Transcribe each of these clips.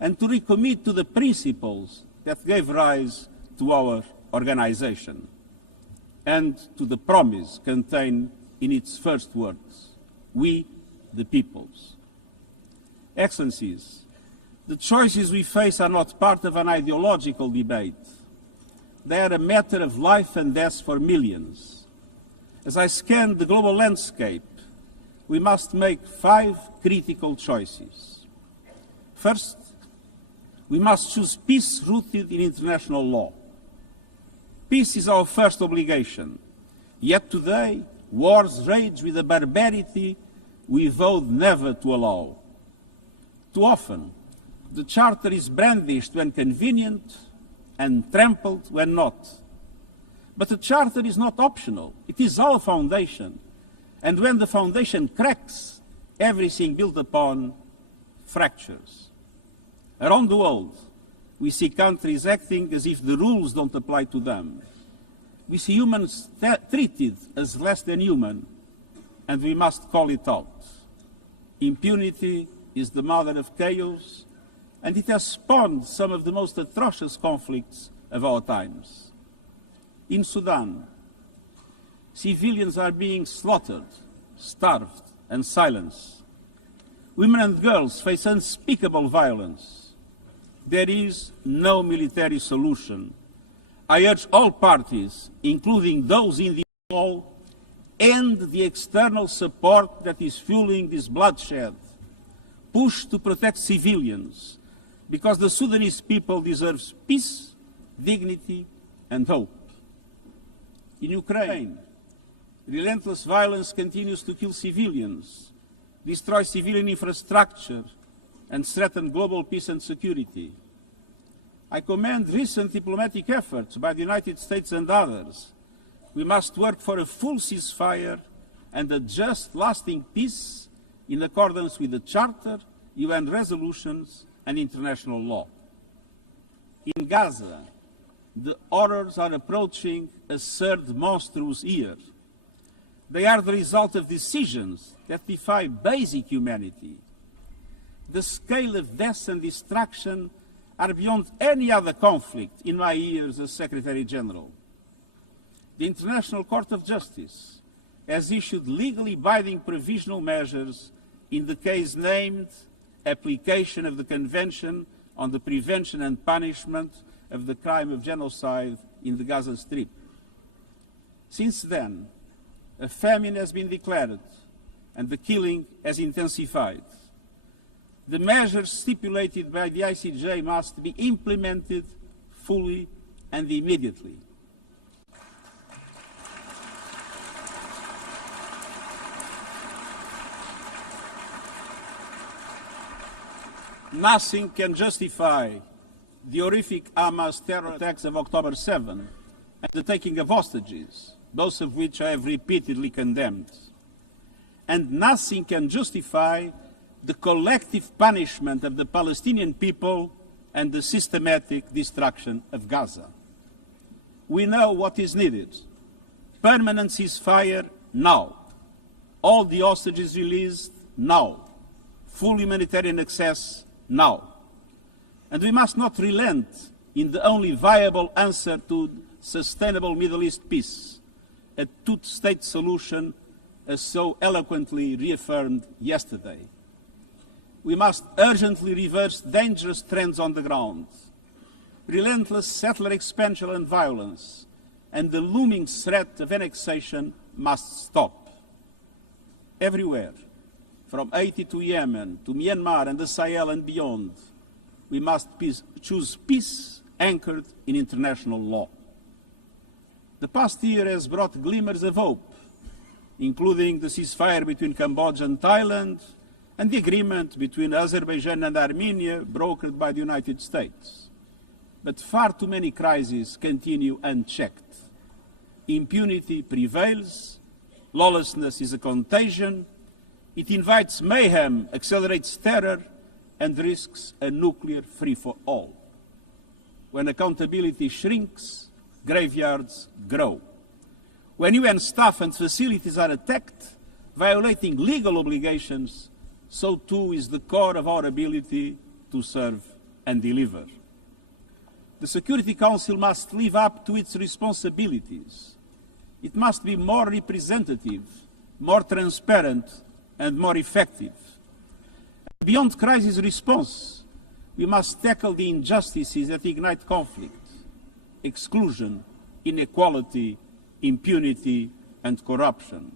and to recommit to the principles that gave rise to our organization and to the promise contained in its first words, we the peoples. Excellencies, the choices we face are not part of an ideological debate. They are a matter of life and death for millions. As I scan the global landscape, we must make 5 critical choices. First, we must choose peace rooted in international law. Peace is our first obligation, yet today wars rage with a barbarity we vowed never to allow. Too often, the Charter is brandished when convenient and trampled when not. But the Charter is not optional. It is our foundation. And when the foundation cracks, everything built upon fractures. Around the world, we see countries acting as if the rules don't apply to them. We see humans treated as less than human, and we must call it out. Impunity is the mother of chaos, and it has spawned some of the most atrocious conflicts of our times. In Sudan, civilians are being slaughtered, starved, and silenced. Women and girls face unspeakable violence. There is no military solution. I urge all parties, including those in the hall, end the external support that is fueling this bloodshed. Push to protect civilians, because the Sudanese people deserve peace, dignity, and hope. In Ukraine, relentless violence continues to kill civilians, destroy civilian infrastructure, and threaten global peace and security. I commend recent diplomatic efforts by the United States and others. We must work for a full ceasefire and a just, lasting peace in accordance with the Charter, UN resolutions, and international law. In Gaza, the horrors are approaching a third monstrous year. They are the result of decisions that defy basic humanity. The scale of death and destruction are beyond any other conflict in my years as Secretary General. The International Court of Justice has issued legally binding provisional measures in the case named Application of the Convention on the Prevention and Punishment of the Crime of Genocide in the Gaza Strip. Since then, a famine has been declared and the killing has intensified. The measures stipulated by the ICJ must be implemented fully and immediately. Nothing can justify the horrific Hamas terror attacks of October 7 and the taking of hostages, both of which I have repeatedly condemned. And nothing can justify the collective punishment of the Palestinian people and the systematic destruction of Gaza. We know what is needed. Permanent ceasefire now. All the hostages released now. Full humanitarian access now. And we must not relent in the only viable answer to sustainable Middle East peace, a two-state solution as so eloquently reaffirmed yesterday. We must urgently reverse dangerous trends on the ground. Relentless settler expansion and violence and the looming threat of annexation must stop. Everywhere, from Haiti to Yemen, to Myanmar and the Sahel and beyond, we must choose peace anchored in international law. The past year has brought glimmers of hope, including the ceasefire between Cambodia and Thailand, and the agreement between Azerbaijan and Armenia brokered by the United States. But far too many crises continue unchecked. Impunity prevails, lawlessness is a contagion, it invites mayhem, accelerates terror, and risks a nuclear free-for-all. When accountability shrinks, graveyards grow. When UN staff and facilities are attacked, violating legal obligations, so too is the core of our ability to serve and deliver. The Security Council must live up to its responsibilities. It must be more representative, more transparent, and more effective. Beyond crisis response, we must tackle the injustices that ignite conflict: exclusion, inequality, impunity, and corruption.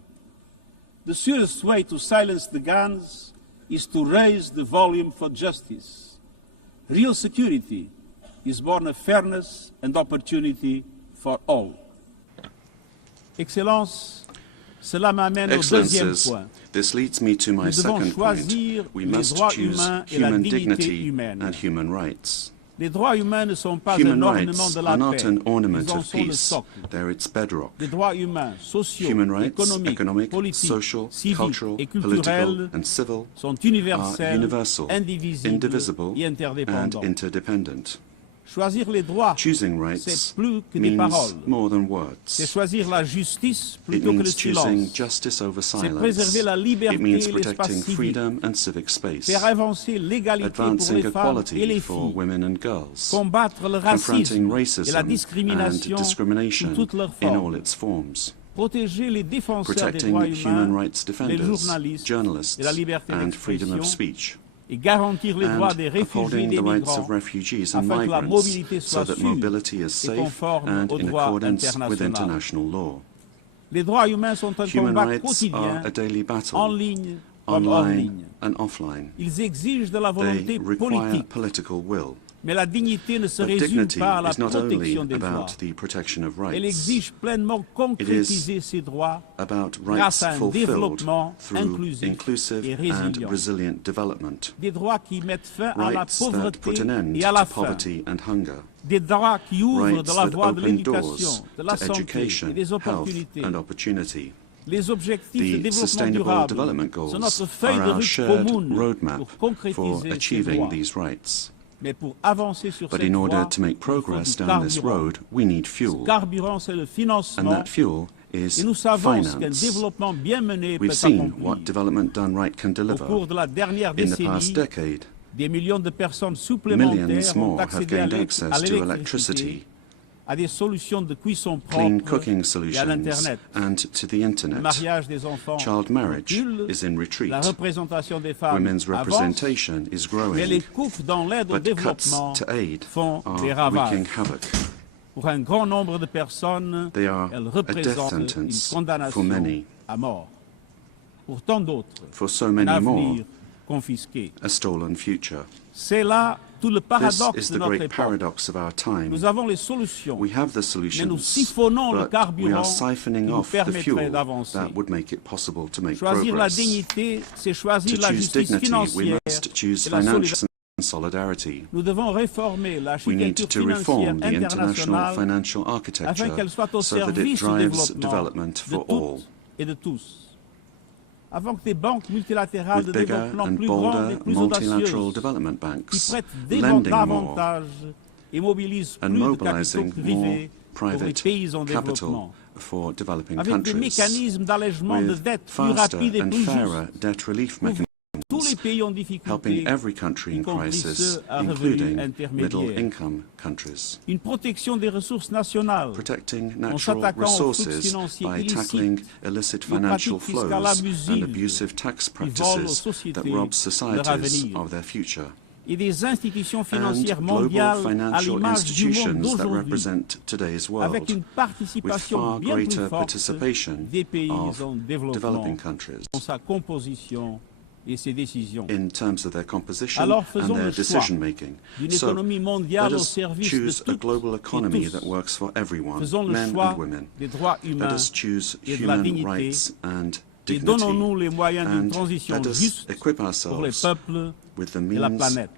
The surest way to silence the guns is to raise the volume for justice. Real security is born of fairness and opportunity for all. Excellences, cela m'amène au deuxième point. This leads me to my second point. We must choose human dignity and human rights. Les droits humains ne sont pas Human un ornement rights de are la not paix. an ornament Ils en of sont le peace, socle. they're its bedrock. Les droits humains, sociaux, Human rights, économiques, politiques, social, civiques cultural, et political, culturels and civil sont are universels, universal, indivisibles indivisible, et and interdépendants. interdependent. Choisir les droits, Choosing c'est rights plus que des means paroles. more than C'est words. choisir la justice It plutôt que le means choosing silence. justice over C'est silence. préserver la liberté It means et l'espace protecting civique. freedom and civic space. Faire avancer l'égalité pour Advancing les femmes et equality les for filles. women and girls. Combattre le Confronting racisme et la racism and discrimination sous discrimination toutes leurs in all formes. its forms. Protéger les défenseurs des Protecting droits human humains, rights les defenders, journalistes journalists, et la liberté and freedom of d'expression, speech. et garantir les droits And des réfugiés et upholding des the rights migrants of refugees and afin que la migrants mobilité so soit that sûre mobility is et safe conforme and au in droit accordance with international. international law. Les droits humains sont un Human combat rights quotidien, are a daily en battle, ligne comme hors online ligne. and offline. Ils exigent de la They volonté require politique, political will. mais la dignité ne se But résume dignity pas à la is not only protection des droits. about the protection of Elle rights, exige pleinement concrétiser ces droits about grâce rights à un fulfilled développement through inclusif inclusive et and résilient. resilient development. Des droits qui mettent fin à la Rights that pauvreté put an end et à la to faim. poverty and hunger. Des droits qui ouvrent Rights de la that voie de open doors l'éducation, de la to santé education, et des health opportunités. and opportunity. Les objectifs de The développement Sustainable durable Development sont Goals notre feuille are de our route shared commune roadmap pour for concrétiser ces achieving droits. these rights. Mais pour avancer sur But cette in order voie, to make il faut progress du down this carburant. road, we need Ce fuel. carburant, c'est le And financement. that fuel is Et nous savons ce qu'un finance. développement bien mené peut We've seen accomplir. what development done right can Au deliver. cours de la dernière In the past décennie, decade, des millions de personnes supplémentaires millions ont more have accédé à gained access to l'électricité, electricity, à des solutions de cuisson clean propres cooking et à solutions, l'Internet. and to the Le internet. mariage des enfants Child marriage recule, is in retreat. la représentation des femmes Women's avance, representation is mais les growing, coupes dans l'aide au but cuts développement to aid font des are wreaking ravages. havoc. Pour un grand nombre de personnes, They are elles a death représentent une sentence condamnation for many. à mort. Pour tant d'autres, For so un many more, avenir confisqué. a stolen future. C'est là tout le This paradoxe is de the notre great époque. paradox of our time. Nous avons les solutions, We have the mais nous solutions, siphonnons le but we carburant are siphoning qui nous off the permettrait fuel d'avancer. that would make it possible to make Choisir la progress. dignité, c'est choisir To la choose justice dignity, we financière must choose et la financial solidarité. and solidarity. Nous devons réformer We need l'architecture to financière reform the international internationale financial afin architecture qu'elle soit au so that it service du drives développement development de for all. toutes et de tous. Avant que des banques multilatérales de With bigger développement and plus grandes et bolder plus multilateral audacieuses, development qui banks prêtent lending more davantage et mobilisent and plus de capitaux mobilizing more privés pour les private pays en capital développement, for developing avec des countries, mécanismes d'allègement de with dette plus faster rapides et and plus fairer justes, debt relief pour mechanisms, tous les pays en difficulté, helping every country y in compris crisis, ceux à revenus including intermédiaires. middle-income countries. une protection des ressources nationales, Protecting en natural s'attaquant aux flux resources financiers by illicites, tackling illicit aux financial pratiques fiscales flows and abusives abusive tax qui volent aux practices sociétés that rob leur societies avenir. of their future. et des institutions And financières global mondiales à financial l'image du monde institutions that d'aujourd'hui, represent today's avec une world, with participation far bien plus greater forte participation des pays of en développement developing countries dans sa composition et ses décisions. in terms of their composition Alors and faisons their le choix decision making. d'une So économie let mondiale au us service de choose a toutes global et economy tous. that works for everyone, Faisons le men choix and women. des droits Let humains us choose et de la human dignité rights and et dignity, donnons-nous les moyens d'une and transition let us juste equip pour les ourselves peuples with the et la means planète.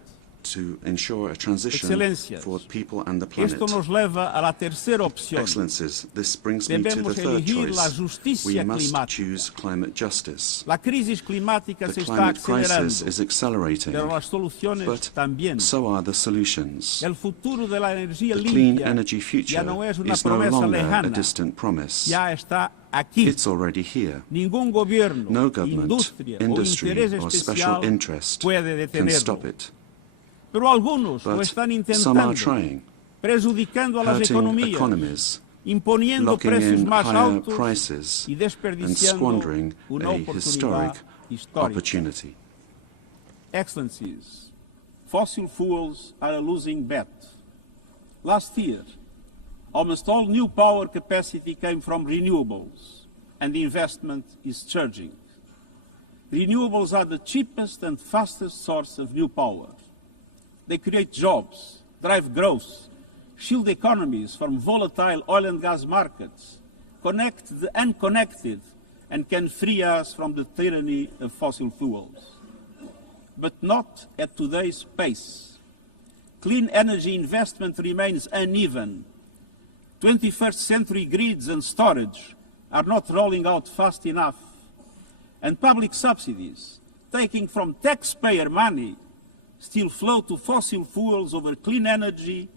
to ensure a transition Excelencias, for people and the planet. Esto nos lleva a la tercera opción. Excellencies, this brings me to the Debemos third elegir la choice. justicia We must climática. choose climate justice. La crisis climática The se está climate crisis acelerando, is accelerating, pero las soluciones but también. so are the solutions. El futuro de la energía The clean limpia energy ya future no es una is no promesa longer a lejana, distant promise. ya está aquí. It's already here. Ningún gobierno, No government, industria o industry, interés or special especial interest puede can detenerlo. stop it. pero algunos lo but están some are intentando, trying, prejudicando a las hurting economías, economies, imponiendo locking precios in más higher altos prices y and desperdiciando squandering una a oportunidad historic histórica. opportunity. Excellencies, fossil fuels are a losing bet. Last year, almost all new power capacity came from renewables, and the investment is surging. Renewables are the cheapest and fastest source of new power. They create jobs, drive growth, shield economies from volatile oil and gas markets, connect the unconnected, and can free us from the tyranny of fossil fuels. But not at today's pace. Clean energy investment remains uneven. 21st century grids and storage are not rolling out fast enough. And public subsidies, taking from taxpayer money, still flow to fossil fuels over clean energy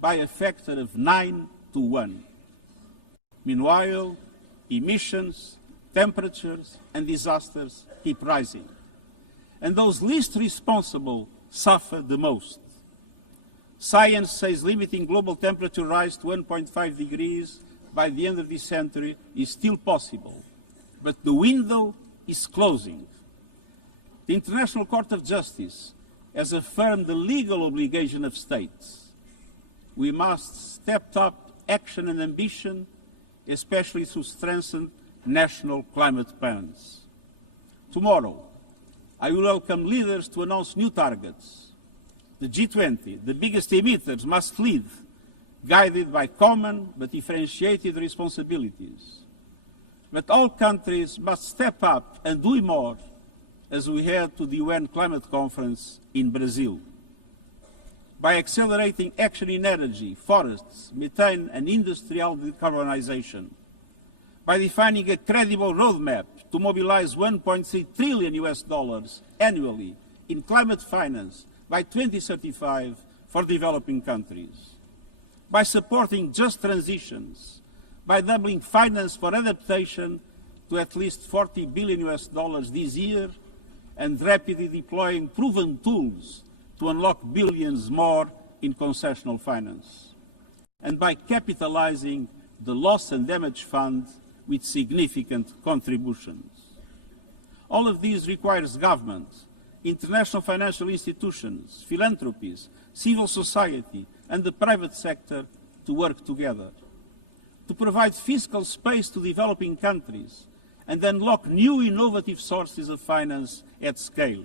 by a factor of 9 to 1. Meanwhile, emissions, temperatures, and disasters keep rising. And those least responsible suffer the most. Science says limiting global temperature rise to 1.5 degrees by the end of this century is still possible, but the window is closing. The International Court of Justice has affirmed the legal obligation of states. We must step up action and ambition, especially through strengthened national climate plans. Tomorrow, I will welcome leaders to announce new targets. The G20, the biggest emitters, must lead, guided by common but differentiated responsibilities. But all countries must step up and do more as we head to the UN Climate Conference in Brazil. By accelerating action in energy, forests, methane and industrial decarbonization. By defining a credible roadmap to mobilize $1.3 trillion annually in climate finance by 2035 for developing countries. By supporting just transitions, by doubling finance for adaptation to at least $40 billion this year, and rapidly deploying proven tools to unlock billions more in concessional finance. And by capitalizing the Loss and Damage Fund with significant contributions. All of these requires government, international financial institutions, philanthropies, civil society, and the private sector to work together, to provide fiscal space to developing countries and unlock new innovative sources of finance at scale,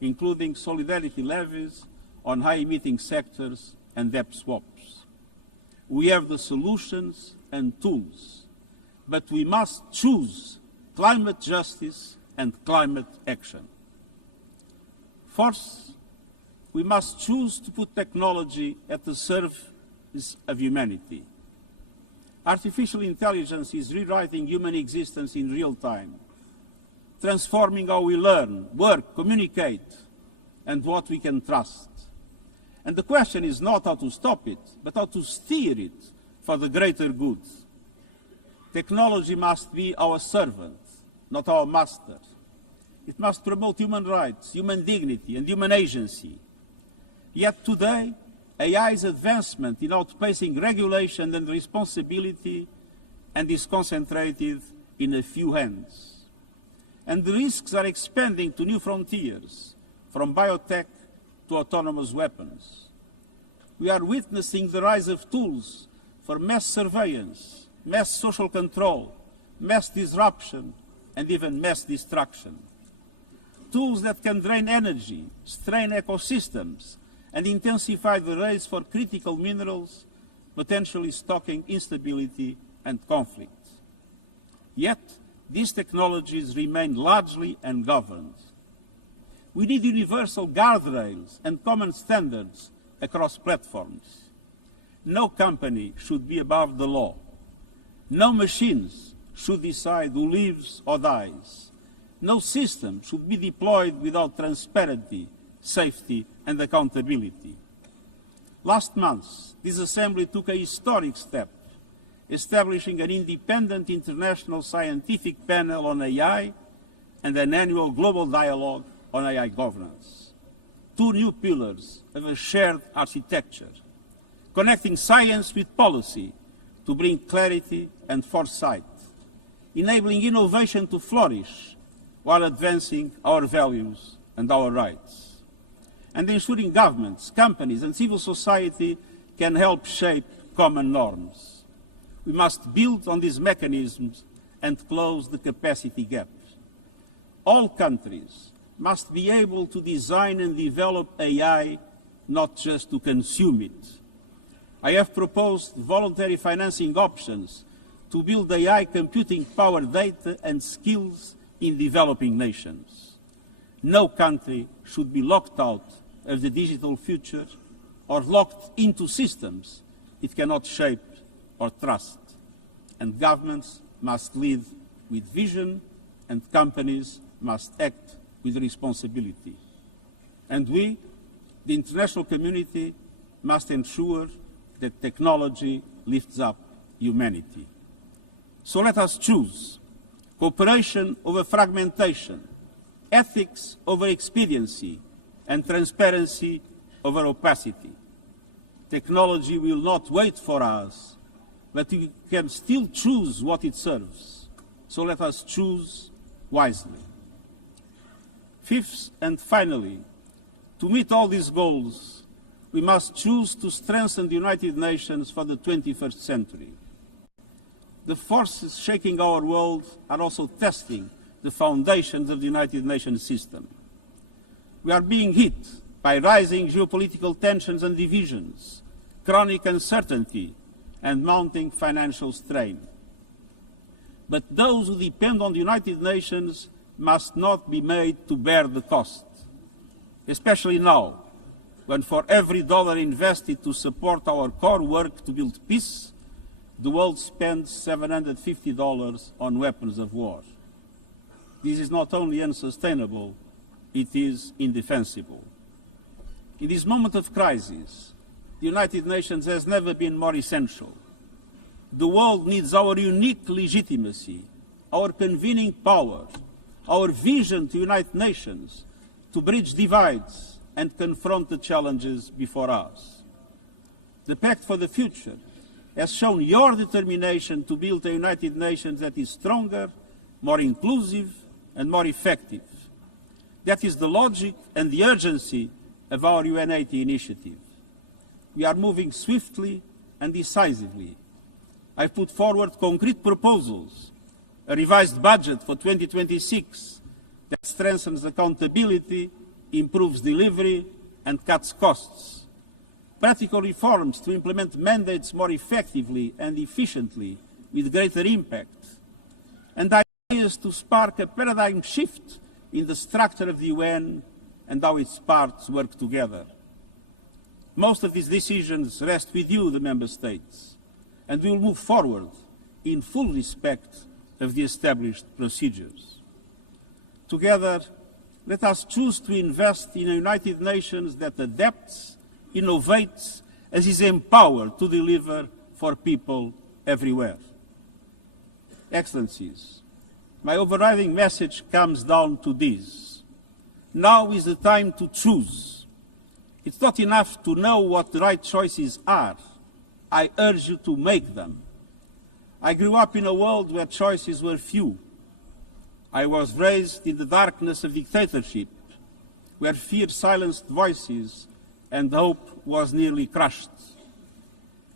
including solidarity levies on high-emitting sectors and debt swaps. We have the solutions and tools, but we must choose climate justice and climate action. First, we must choose to put technology at the service of humanity. Artificial intelligence is rewriting human existence in real time, transforming how we learn, work, communicate, and what we can trust. And the question is not how to stop it, but how to steer it for the greater good. Technology must be our servant, not our master. It must promote human rights, human dignity, and human agency. Yet today, AI's advancement in outpacing regulation and responsibility and is concentrated in a few hands. And the risks are expanding to new frontiers, from biotech to autonomous weapons. We are witnessing the rise of tools for mass surveillance, mass social control, mass disruption, and even mass destruction. Tools that can drain energy, strain ecosystems, and intensify the race for critical minerals, potentially stoking instability and conflict. Yet, these technologies remain largely ungoverned. We need universal guardrails and common standards across platforms. No company should be above the law. No machines should decide who lives or dies. No system should be deployed without transparency, safety, and accountability. Last month, this Assembly took a historic step, establishing an independent international scientific panel on AI and an annual global dialogue on AI governance. two new pillars of a shared architecture, connecting science with policy to bring clarity and foresight, enabling innovation to flourish while advancing our values and our rights, and ensuring governments, companies and civil society can help shape common norms. We must build on these mechanisms and close the capacity gap. All countries must be able to design and develop AI, not just to consume it. I have proposed voluntary financing options to build AI computing power, data and skills in developing nations. No country should be locked out of the digital future or locked into systems it cannot shape or trust. And governments must lead with vision and companies must act with responsibility. And we, the international community, must ensure that technology lifts up humanity. So let us choose cooperation over fragmentation, ethics over expediency, and transparency over opacity. Technology will not wait for us, but we can still choose what it serves. So let us choose wisely. Fifth and finally, to meet all these goals, we must choose to strengthen the United Nations for the 21st century. The forces shaking our world are also testing the foundations of the United Nations system. We are being hit by rising geopolitical tensions and divisions, chronic uncertainty, and mounting financial strain. But those who depend on the United Nations must not be made to bear the cost, especially now, when for every dollar invested to support our core work to build peace, the world spends $750 on weapons of war. This is not only unsustainable, it is indefensible. In this moment of crisis, the United Nations has never been more essential. The world needs our unique legitimacy, our convening power, our vision to unite nations, to bridge divides and confront the challenges before us. The Pact for the Future has shown your determination to build a United Nations that is stronger, more inclusive, and more effective. That is the logic and the urgency of our UN80 initiative. We are moving swiftly and decisively. I've put forward concrete proposals, a revised budget for 2026 that strengthens accountability, improves delivery, and cuts costs. Practical reforms to implement mandates more effectively and efficiently with greater impact. And ideas to spark a paradigm shift in the structure of the UN and how its parts work together. Most of these decisions rest with you, the Member States, and we will move forward in full respect of the established procedures. Together, let us choose to invest in a United Nations that adapts, innovates, and is empowered to deliver for people everywhere. Excellencies, my overriding message comes down to this. Now is the time to choose. It's not enough to know what the right choices are. I urge you to make them. I grew up in a world where choices were few. I was raised in the darkness of dictatorship, where fear silenced voices and hope was nearly crushed.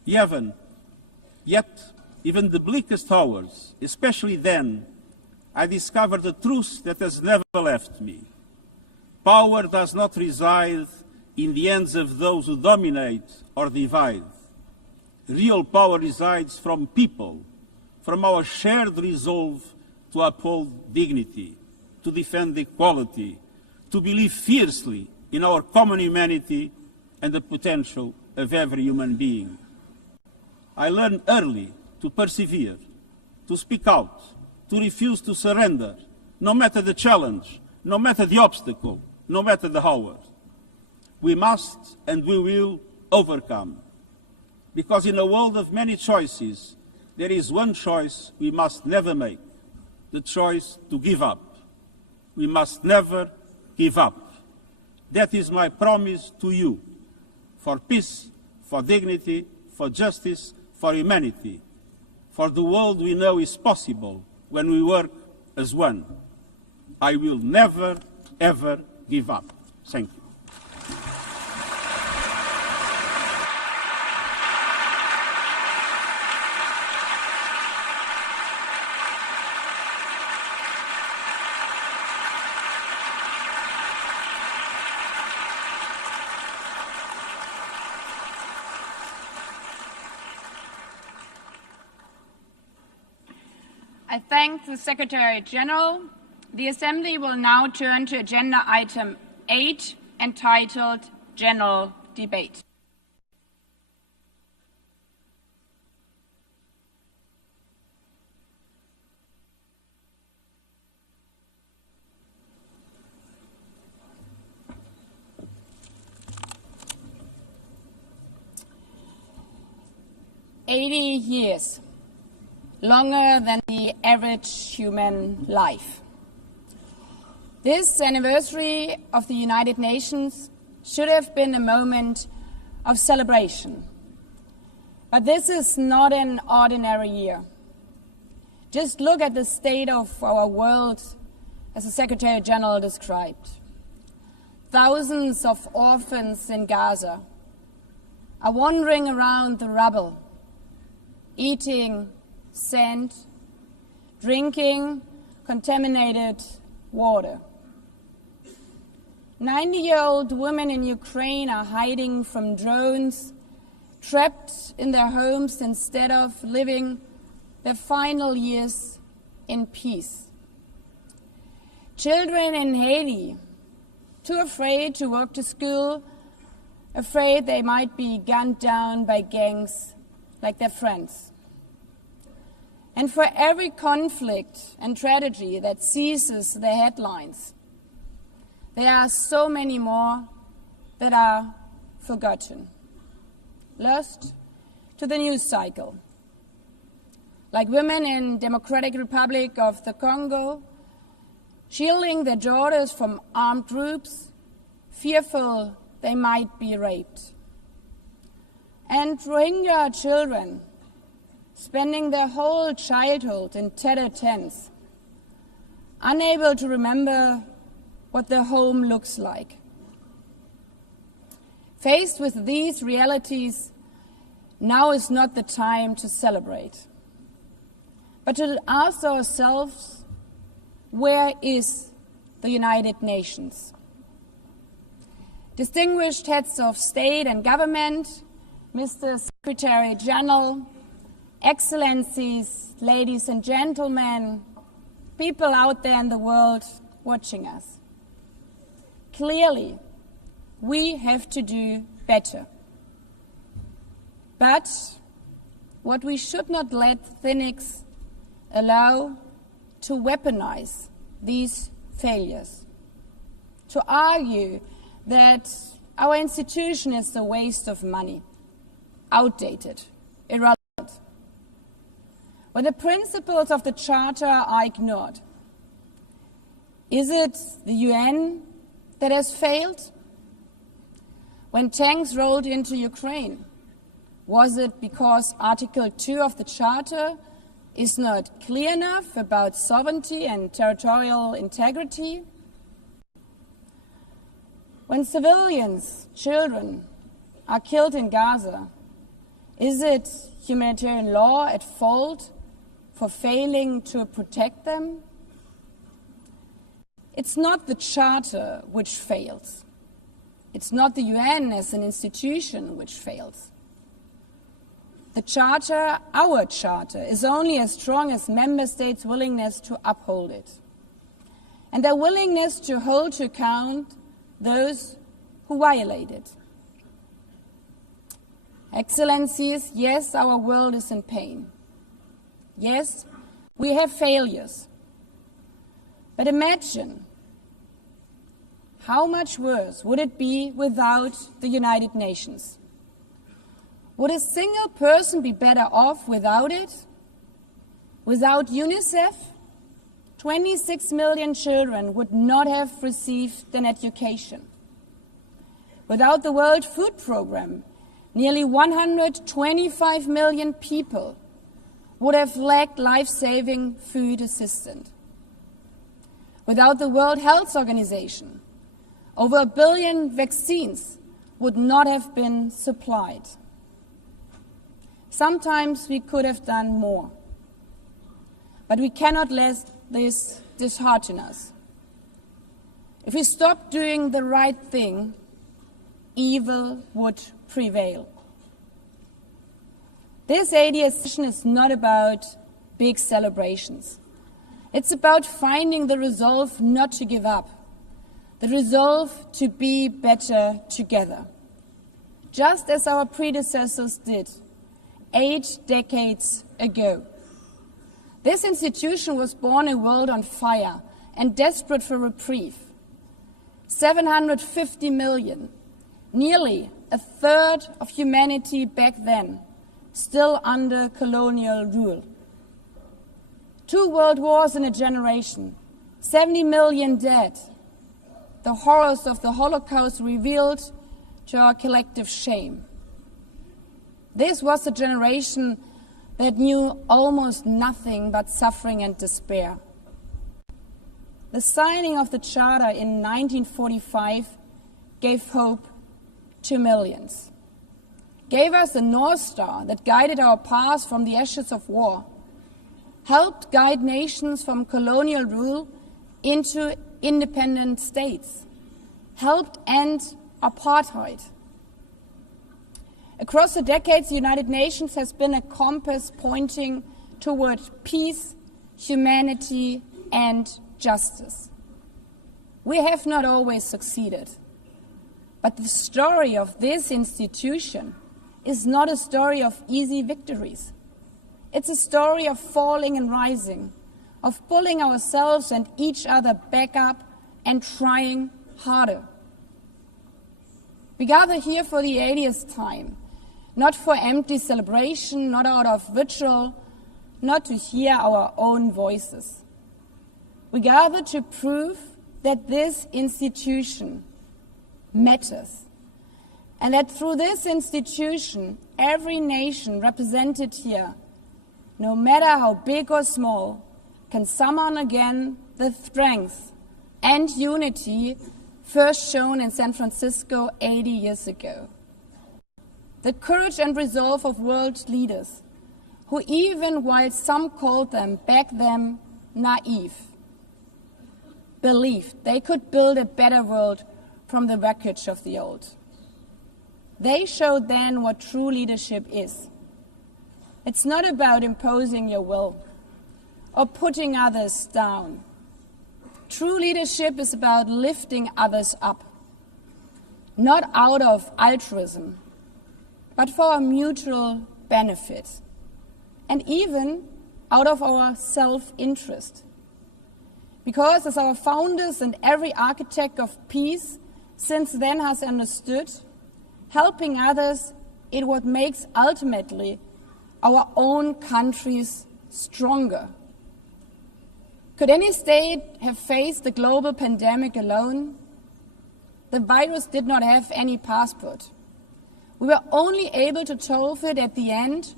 Yet, even the bleakest hours, especially then, I discovered a truth that has never left me. Power does not reside in the hands of those who dominate or divide. Real power resides from people, from our shared resolve to uphold dignity, to defend equality, to believe fiercely in our common humanity and the potential of every human being. I learned early to persevere, to speak out, to refuse to surrender, no matter the challenge, no matter the obstacle, no matter the hour. We must and we will overcome. Because in a world of many choices, there is one choice we must never make, the choice to give up. We must never give up. That is my promise to you, for peace, for dignity, for justice, for humanity, for the world we know is possible when we work as one. I will never, ever give up. Thank you. I thank the Secretary General. The Assembly will now turn to agenda item 8, entitled General Debate. Years, longer than the average human life. This anniversary of the United Nations should have been a moment of celebration. But this is not an ordinary year. Just look at the state of our world, as the Secretary General described. Thousands of orphans in Gaza are wandering around the rubble, eating sand, drinking contaminated water. 90-year-old women in Ukraine are hiding from drones, trapped in their homes instead of living their final years in peace. Children in Haiti, too afraid to walk to school, afraid they might be gunned down by gangs like their friends. And for every conflict and tragedy that seizes the headlines, there are so many more that are forgotten, lost to the news cycle. Like women in Democratic Republic of the Congo, shielding their daughters from armed groups, fearful they might be raped. And Rohingya children spending their whole childhood in tattered tents, unable to remember what their home looks like. Faced with these realities, now is not the time to celebrate, but to ask ourselves, where is the United Nations? Distinguished heads of state and government, Mr. Secretary General, Excellencies, ladies and gentlemen, people out there in the world watching us. Clearly, we have to do better. But what we should not let cynics allow to weaponize these failures, to argue that our institution is a waste of money, outdated, irrelevant. When the principles of the Charter are ignored, is it the UN that has failed? When tanks rolled into Ukraine, was it because Article 2 of the Charter is not clear enough about sovereignty and territorial integrity? When civilians, children, are killed in Gaza, is it humanitarian law at fault for failing to protect them? It's not the Charter which fails. It's not the UN as an institution which fails. The Charter, our Charter, is only as strong as member states' willingness to uphold it, and their willingness to hold to account those who violate it. Excellencies, yes, our world is in pain. Yes, we have failures. But imagine how much worse would it be without the United Nations? Would a single person be better off without it? Without UNICEF, 26 million children would not have received an education. Without the World Food Programme, nearly 125 million people would have lacked life-saving food assistance. Without the World Health Organization, over 1 billion vaccines would not have been supplied. Sometimes we could have done more, but we cannot let this dishearten us. If we stop doing the right thing, evil would prevail. This 80th session is not about big celebrations. It's about finding the resolve not to give up, the resolve to be better together, just as our predecessors did 8 decades ago. This institution was born in a world on fire and desperate for reprieve. 750 million, nearly a third of humanity back then, still under colonial rule. 2 world wars in a generation, 70 million dead. The horrors of the Holocaust revealed to our collective shame. This was a generation that knew almost nothing but suffering and despair. The signing of the Charter in 1945 gave hope to millions, gave us a North Star that guided our path from the ashes of war, helped guide nations from colonial rule into independent states, helped end apartheid. Across the decades, the United Nations has been a compass pointing toward peace, humanity, and justice. We have not always succeeded, but the story of this institution is not a story of easy victories. It's a story of falling and rising, of pulling ourselves and each other back up and trying harder. We gather here for the 80th time, not for empty celebration, not out of ritual, not to hear our own voices. We gather to prove that this institution matters, and that through this institution, every nation represented here, no matter how big or small, can summon again the strength and unity first shown in San Francisco 80 years ago. The courage and resolve of world leaders, who even while some called them back then naive, believed they could build a better world from the wreckage of the old. They showed then what true leadership is. It's not about imposing your will or putting others down. True leadership is about lifting others up, not out of altruism, but for our mutual benefit, and even out of our self-interest. Because as our founders and every architect of peace since then has understood, helping others is what makes ultimately our own countries stronger. Could any state have faced the global pandemic alone? The virus did not have any passport. We were only able to solve it at the end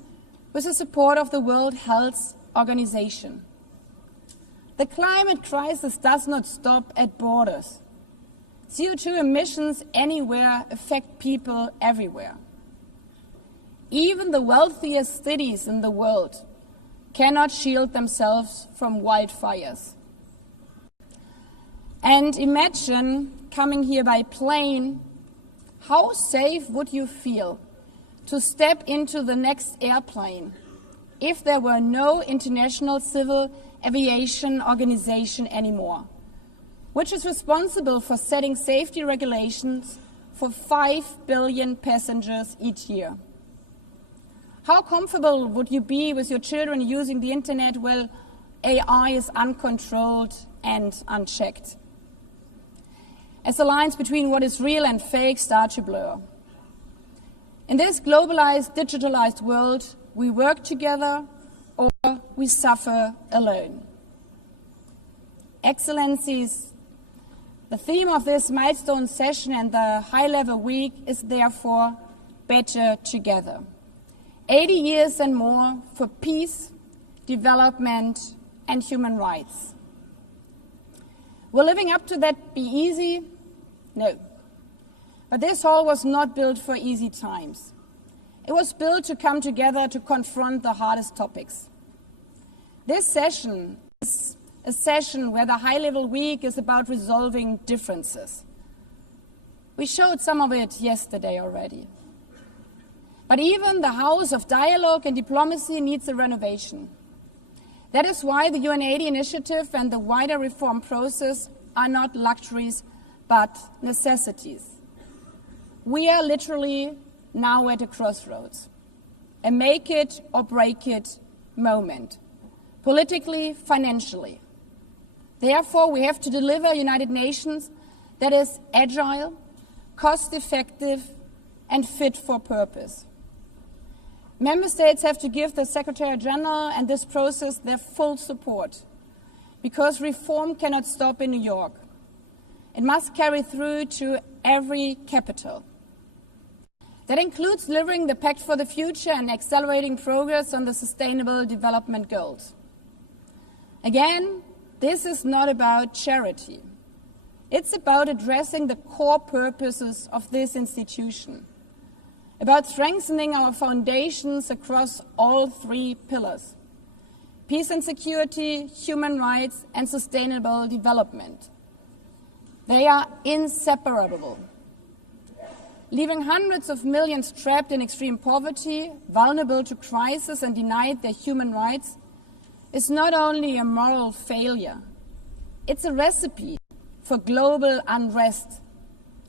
with the support of the World Health Organization. The climate crisis does not stop at borders. CO2 emissions anywhere affect people everywhere. Even the wealthiest cities in the world cannot shield themselves from wildfires. And imagine coming here by plane, how safe would you feel to step into the next airplane if there were no International Civil Aviation Organization anymore, which is responsible for setting safety regulations for 5 billion passengers each year? How comfortable would you be with your children using the internet while AI is uncontrolled and unchecked? As the lines between what is real and fake start to blur. In this globalized, digitalized world, we work together or we suffer alone. Excellencies, The theme of this milestone session and the high-level week is therefore Better Together. 80 years and more for peace, development, and human rights. Will living up to that be easy? No. But this hall was not built for easy times. It was built to come together to confront the hardest topics. This session is a session where the high-level week is about resolving differences. We showed some of it yesterday already. But even the house of dialogue and diplomacy needs a renovation. That is why the UN80 initiative and the wider reform process are not luxuries, but necessities. We are literally now at a crossroads, a make it or break it moment, politically, financially. Therefore, we have to deliver a United Nations that is agile, cost-effective, and fit for purpose. Member States have to give the Secretary General and this process their full support, because reform cannot stop in New York. It must carry through to every capital. That includes delivering the Pact for the Future and accelerating progress on the Sustainable Development Goals. Again, this is not about charity. It's about addressing the core purposes of this institution, about strengthening our foundations across all three pillars: peace and security, human rights, and sustainable development. They are inseparable. Leaving hundreds of millions trapped in extreme poverty, vulnerable to crisis, and denied their human rights is not only a moral failure, it's a recipe for global unrest,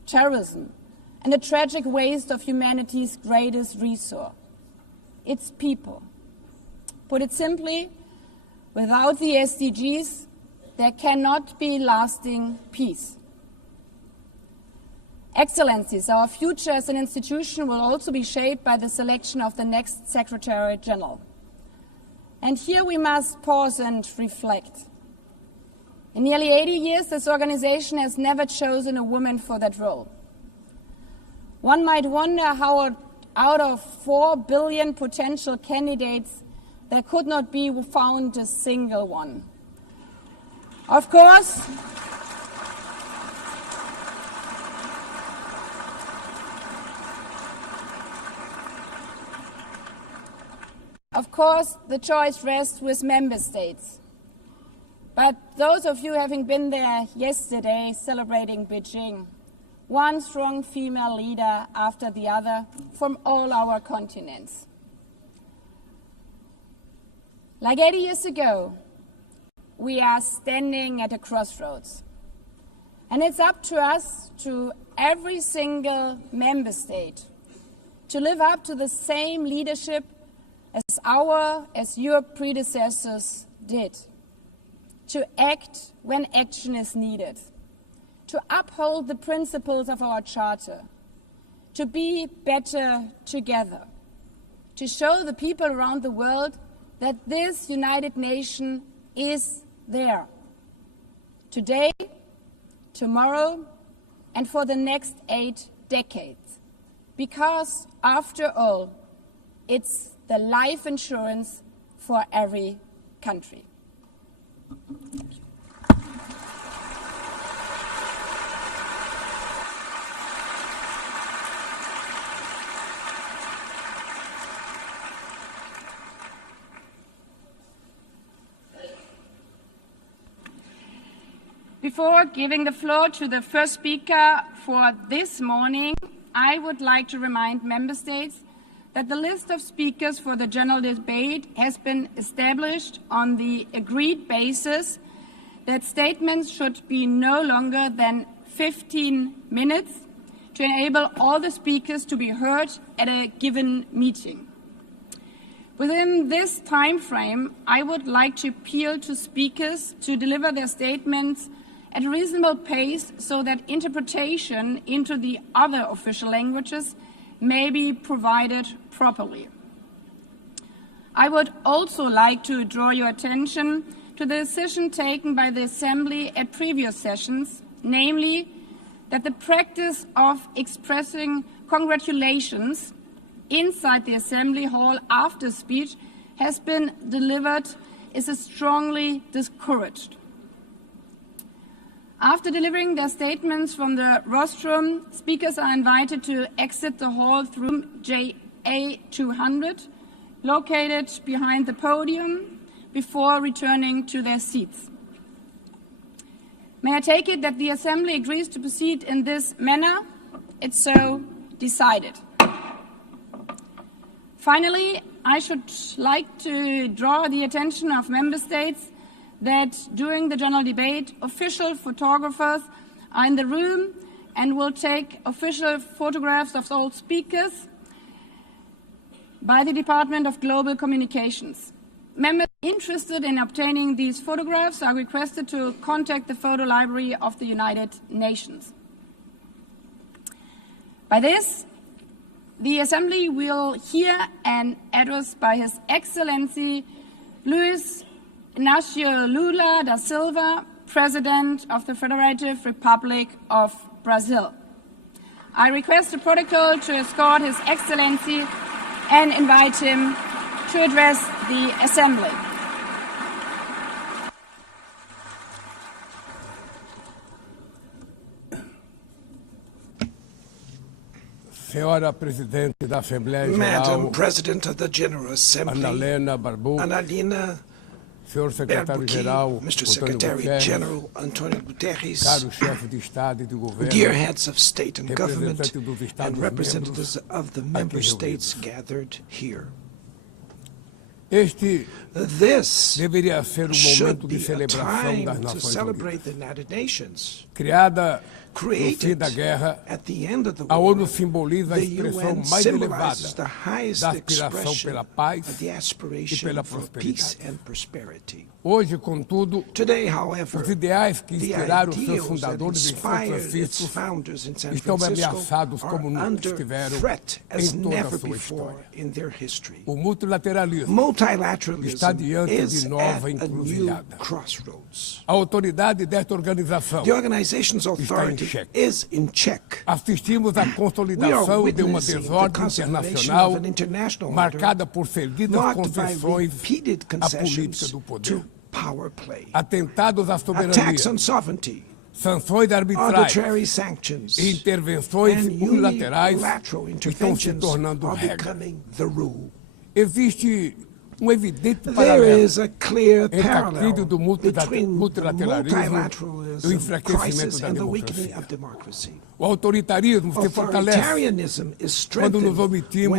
terrorism, and a tragic waste of humanity's greatest resource, its people. Put it simply, without the SDGs, there cannot be lasting peace. Excellencies, our future as an institution will also be shaped by the selection of the next Secretary General. And here we must pause and reflect. In nearly 80 years, this organization has never chosen a woman for that role. One might wonder how out of 4 billion potential candidates, there could not be found a single one. Of course, the choice rests with member states. But those of you having been there yesterday celebrating Beijing, one strong female leader after the other from all our continents. Like 80 years ago, we are standing at a crossroads. And it's up to us, to every single member state, to live up to the same leadership as your predecessors did, to act when action is needed, to uphold the principles of our Charter, to be better together, to show the people around the world that this United Nation is there, today, tomorrow, and for the next 8 decades. Because, after all, it's the life insurance for every country. Thank you. Before giving the floor to the first speaker for this morning, I would like to remind member states that the list of speakers for the general debate has been established on the agreed basis that statements should be no longer than 15 minutes to enable all the speakers to be heard at a given meeting. Within this time frame, I would like to appeal to speakers to deliver their statements at a reasonable pace so that interpretation into the other official languages may be provided properly. I would also like to draw your attention to the decision taken by the Assembly at previous sessions namely that the practice of expressing congratulations inside the Assembly Hall after speech has been delivered is strongly discouraged. After delivering their statements from the rostrum, speakers are invited to exit the hall through JA200, located behind the podium, before returning to their seats. May I take it that the Assembly agrees to proceed in this manner? It's so decided. Finally, I should like to draw the attention of Member States that during the general debate, official photographers are in the room and will take official photographs of all speakers by the Department of Global Communications. Members interested in obtaining these photographs are requested to contact the photo library of the United Nations. By this, the Assembly will hear an address by His Excellency Luiz Inácio Lula da Silva, President of the Federative Republic of Brazil. I request the protocol to escort His Excellency and invite him to address the Assembly. Madam President of the General Assembly, Annalena Baerbock, Mr. Secretary-General Antonio Guterres, dear heads of state and government, and representatives of the member states gathered here. This should be a time to celebrate the United Nations. Created at the end of the war, the UN symbolizes the highest expression of the aspiration for peace and prosperity. Today, however, the ideals that inspired its founders in San Francisco are under threat as never before in their history. Multilateralism is at a new crossroads. The organization's authority is in check. We are witnessing the consolidation of an international order marked by repeated concessions to power play, attacks on sovereignty, arbitrary sanctions, and unilateral interventions are becoming the rule. There is a clear parallel between the multilateralism crisis and the weakening of democracy. Authoritarianism is strengthened when we fail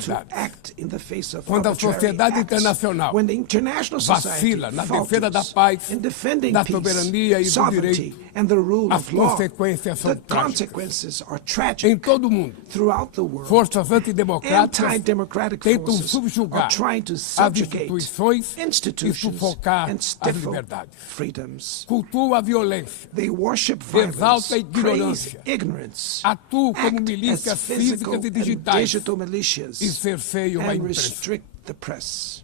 to act in the face of arbitrary acts, when the international society falters in defending peace, sovereignty, and the rule of law. The consequences are tragic. Throughout the world, anti-democratic forces are trying to subjugate institutions and stifle freedoms. They worship violence, praise ignorance, act as physical and digital militias, and restrict the press.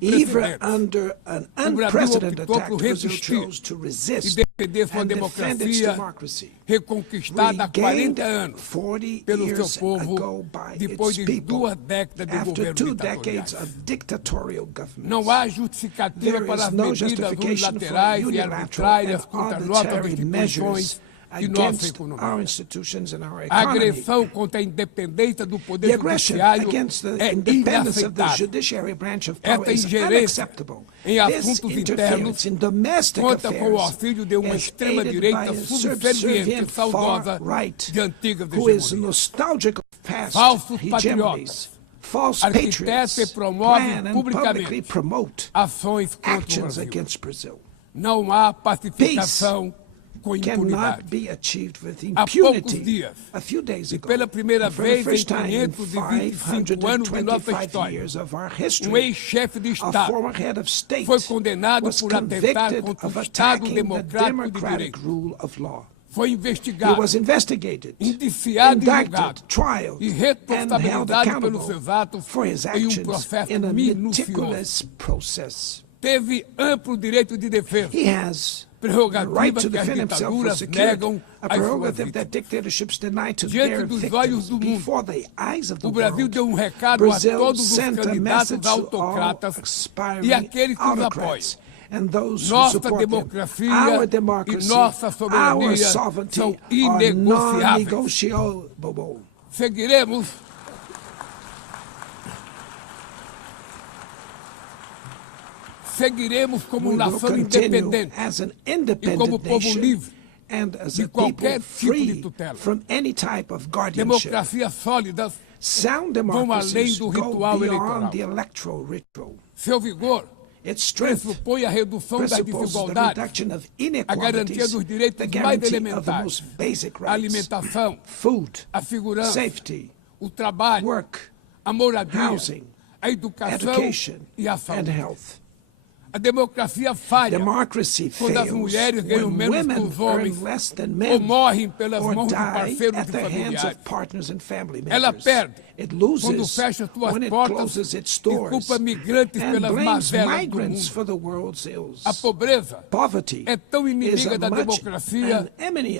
Even under an unprecedented attack, Brazil chose to resist and defend its democracy, regained 40 years ago by its people after 2 decades of dictatorial governments. There is no justification for unilateral and arbitrary measures against our institutions and our economy. The aggression against the independence of the judiciary branch of power is unacceptable. This interference in domestic affairs is aided by a subservient far-right who is nostalgic of past hegemonies. False patriots plan and publicly promote actions against Brazil. Peace cannot be achieved with impunity. A few days ago, for the first time in 525 years of our history, a former head of state was convicted of attacking the democratic rule of law. He was investigated, indicted, trialed, and held accountable for his actions in a meticulous process. teve amplo direito de defesa. He has the right to defend himself for security, a prerogative that dictatorships deny to their victims. Before the eyes of the world, Brazil sent a message to all aspiring autocrats and those who support them. Our democracy, our sovereignty are non-negotiable. Seguiremos como nação independente e como povo livre de qualquer tipo de tutela. Democracias sólidas vão além do ritual eleitoral. Seu vigor pressupõe a redução da desigualdade, a garantia dos direitos mais elementares, a alimentação, a segurança, o trabalho, a moradia, a educação e a saúde. A democracia falha quando as mulheres ganham menos que os homens ou morrem pelas mãos de parceiros e familiares. Ela perde quando fecha suas portas e culpa migrantes pelas mazelas do mundo. A pobreza é tão inimiga da democracia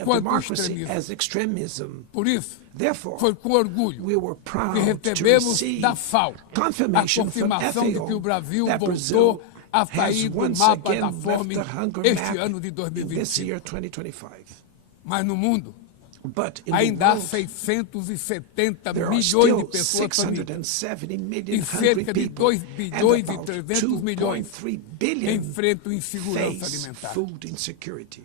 quanto o extremismo. Por isso, foi com orgulho que recebemos da FAO a confirmação de que o Brasil voltou a sair do mapa da fome este ano de 2025. Mas no mundo, ainda há 670 milhões de pessoas famintas e cerca de 2 bilhões e 300 milhões enfrentam insegurança alimentar.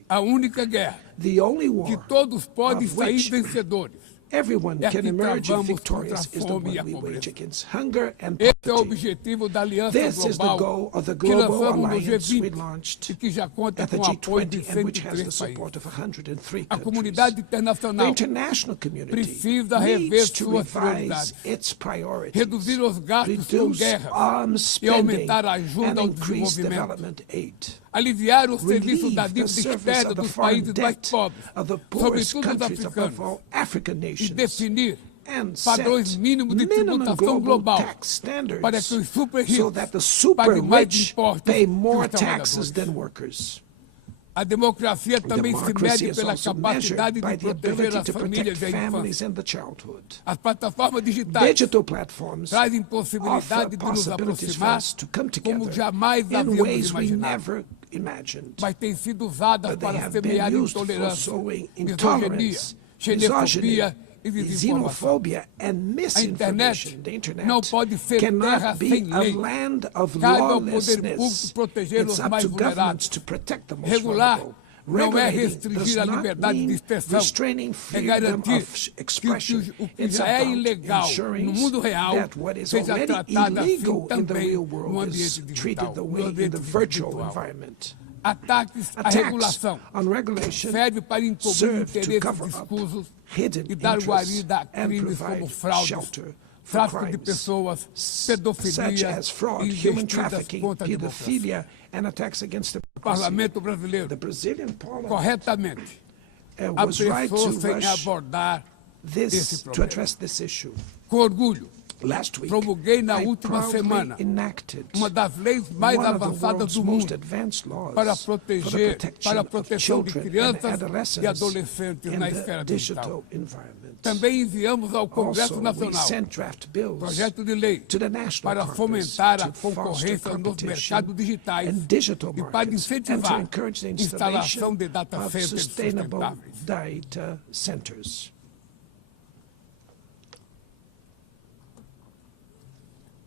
A única guerra que todos podem sair vencedores Everyone can emerge victorious is the one we wage against hunger and poverty. Esse é o objetivo da Aliança This is the goal of the global alliance we launched que já conta at the com o apoio de G20 and which has the 103 support of 103 A countries. comunidade The internacional international community precisa rever needs to suas revise prioridades, its priorities, reduzir os gastos com reduce guerras arms e spending, aumentar a ajuda and ao increase desenvolvimento. development aid. Aliviar o serviço Relieve da the dívida service externa of the dos foreign países mais debt pobres, of the poorest sobretudo os countries, above africanos, all African e nations, definir and padrões set mínimos de minimum tributação global global tax standards para que os super so ricos that the super paguem mais rich impostos pay que more os taxes trabalhadores. than workers. A democracia também se Democracy mede is pela also capacidade measured by de the proteger ability as to famílias protect e a families infância. and the childhood. As plataformas digitais Digital platforms trazem offer possibilidade de nos possibilities for aproximar us to come como together jamais in havíamos ways we imaginado, never imagined. mas têm sido usadas But they para have been semear used for intolerância, sowing misoginia, intolerance, xenofobia e desinformação. xenophobia and A misinformation. internet The internet não pode ser terra cannot sem be a lei. land of Cabe ao poder público lawlessness. proteger It's os up mais to governments vulneráveis. to protect the most Regular vulnerable. não é Regulating restringir does a not liberdade de mean expressão, restraining é freedom garantir of expression. que o que It's já é about ilegal ensuring no mundo real that what is seja already tratado assim illegal in the também real no world is ambiente treated digital, the no way in ambiente the virtual virtual. environment. Ataques à Attacks regulação on regulation serve para encobrir serve to interesses cover up escusos hidden e dar interests guarida a and crimes provide como fraudes, shelter for tráfico de crimes pessoas, such pedofilia as fraud, e human investidas trafficking, contra a democracia. pedophilia, and attacks against O democracy. Parlamento brasileiro, The Brazilian parliament corretamente, was right to apressou-se em rush abordar esse this to problema. address this issue. Com orgulho, Last week, promulguei na I última proudly semana enacted uma das leis mais one of the avançadas world's do most mundo advanced laws para for the proteger, protection para a of proteção de children and crianças adolescents e adolescentes in na the esfera digital digital. environment. Também enviamos ao Congresso Also, we Nacional sent draft bills projeto de lei to the National para Congress fomentar a to foster concorrência nos competition mercados digitais and digital e para markets and to incentivar encourage the a instalação installation de data of centers sustainable sustentáveis. data centers.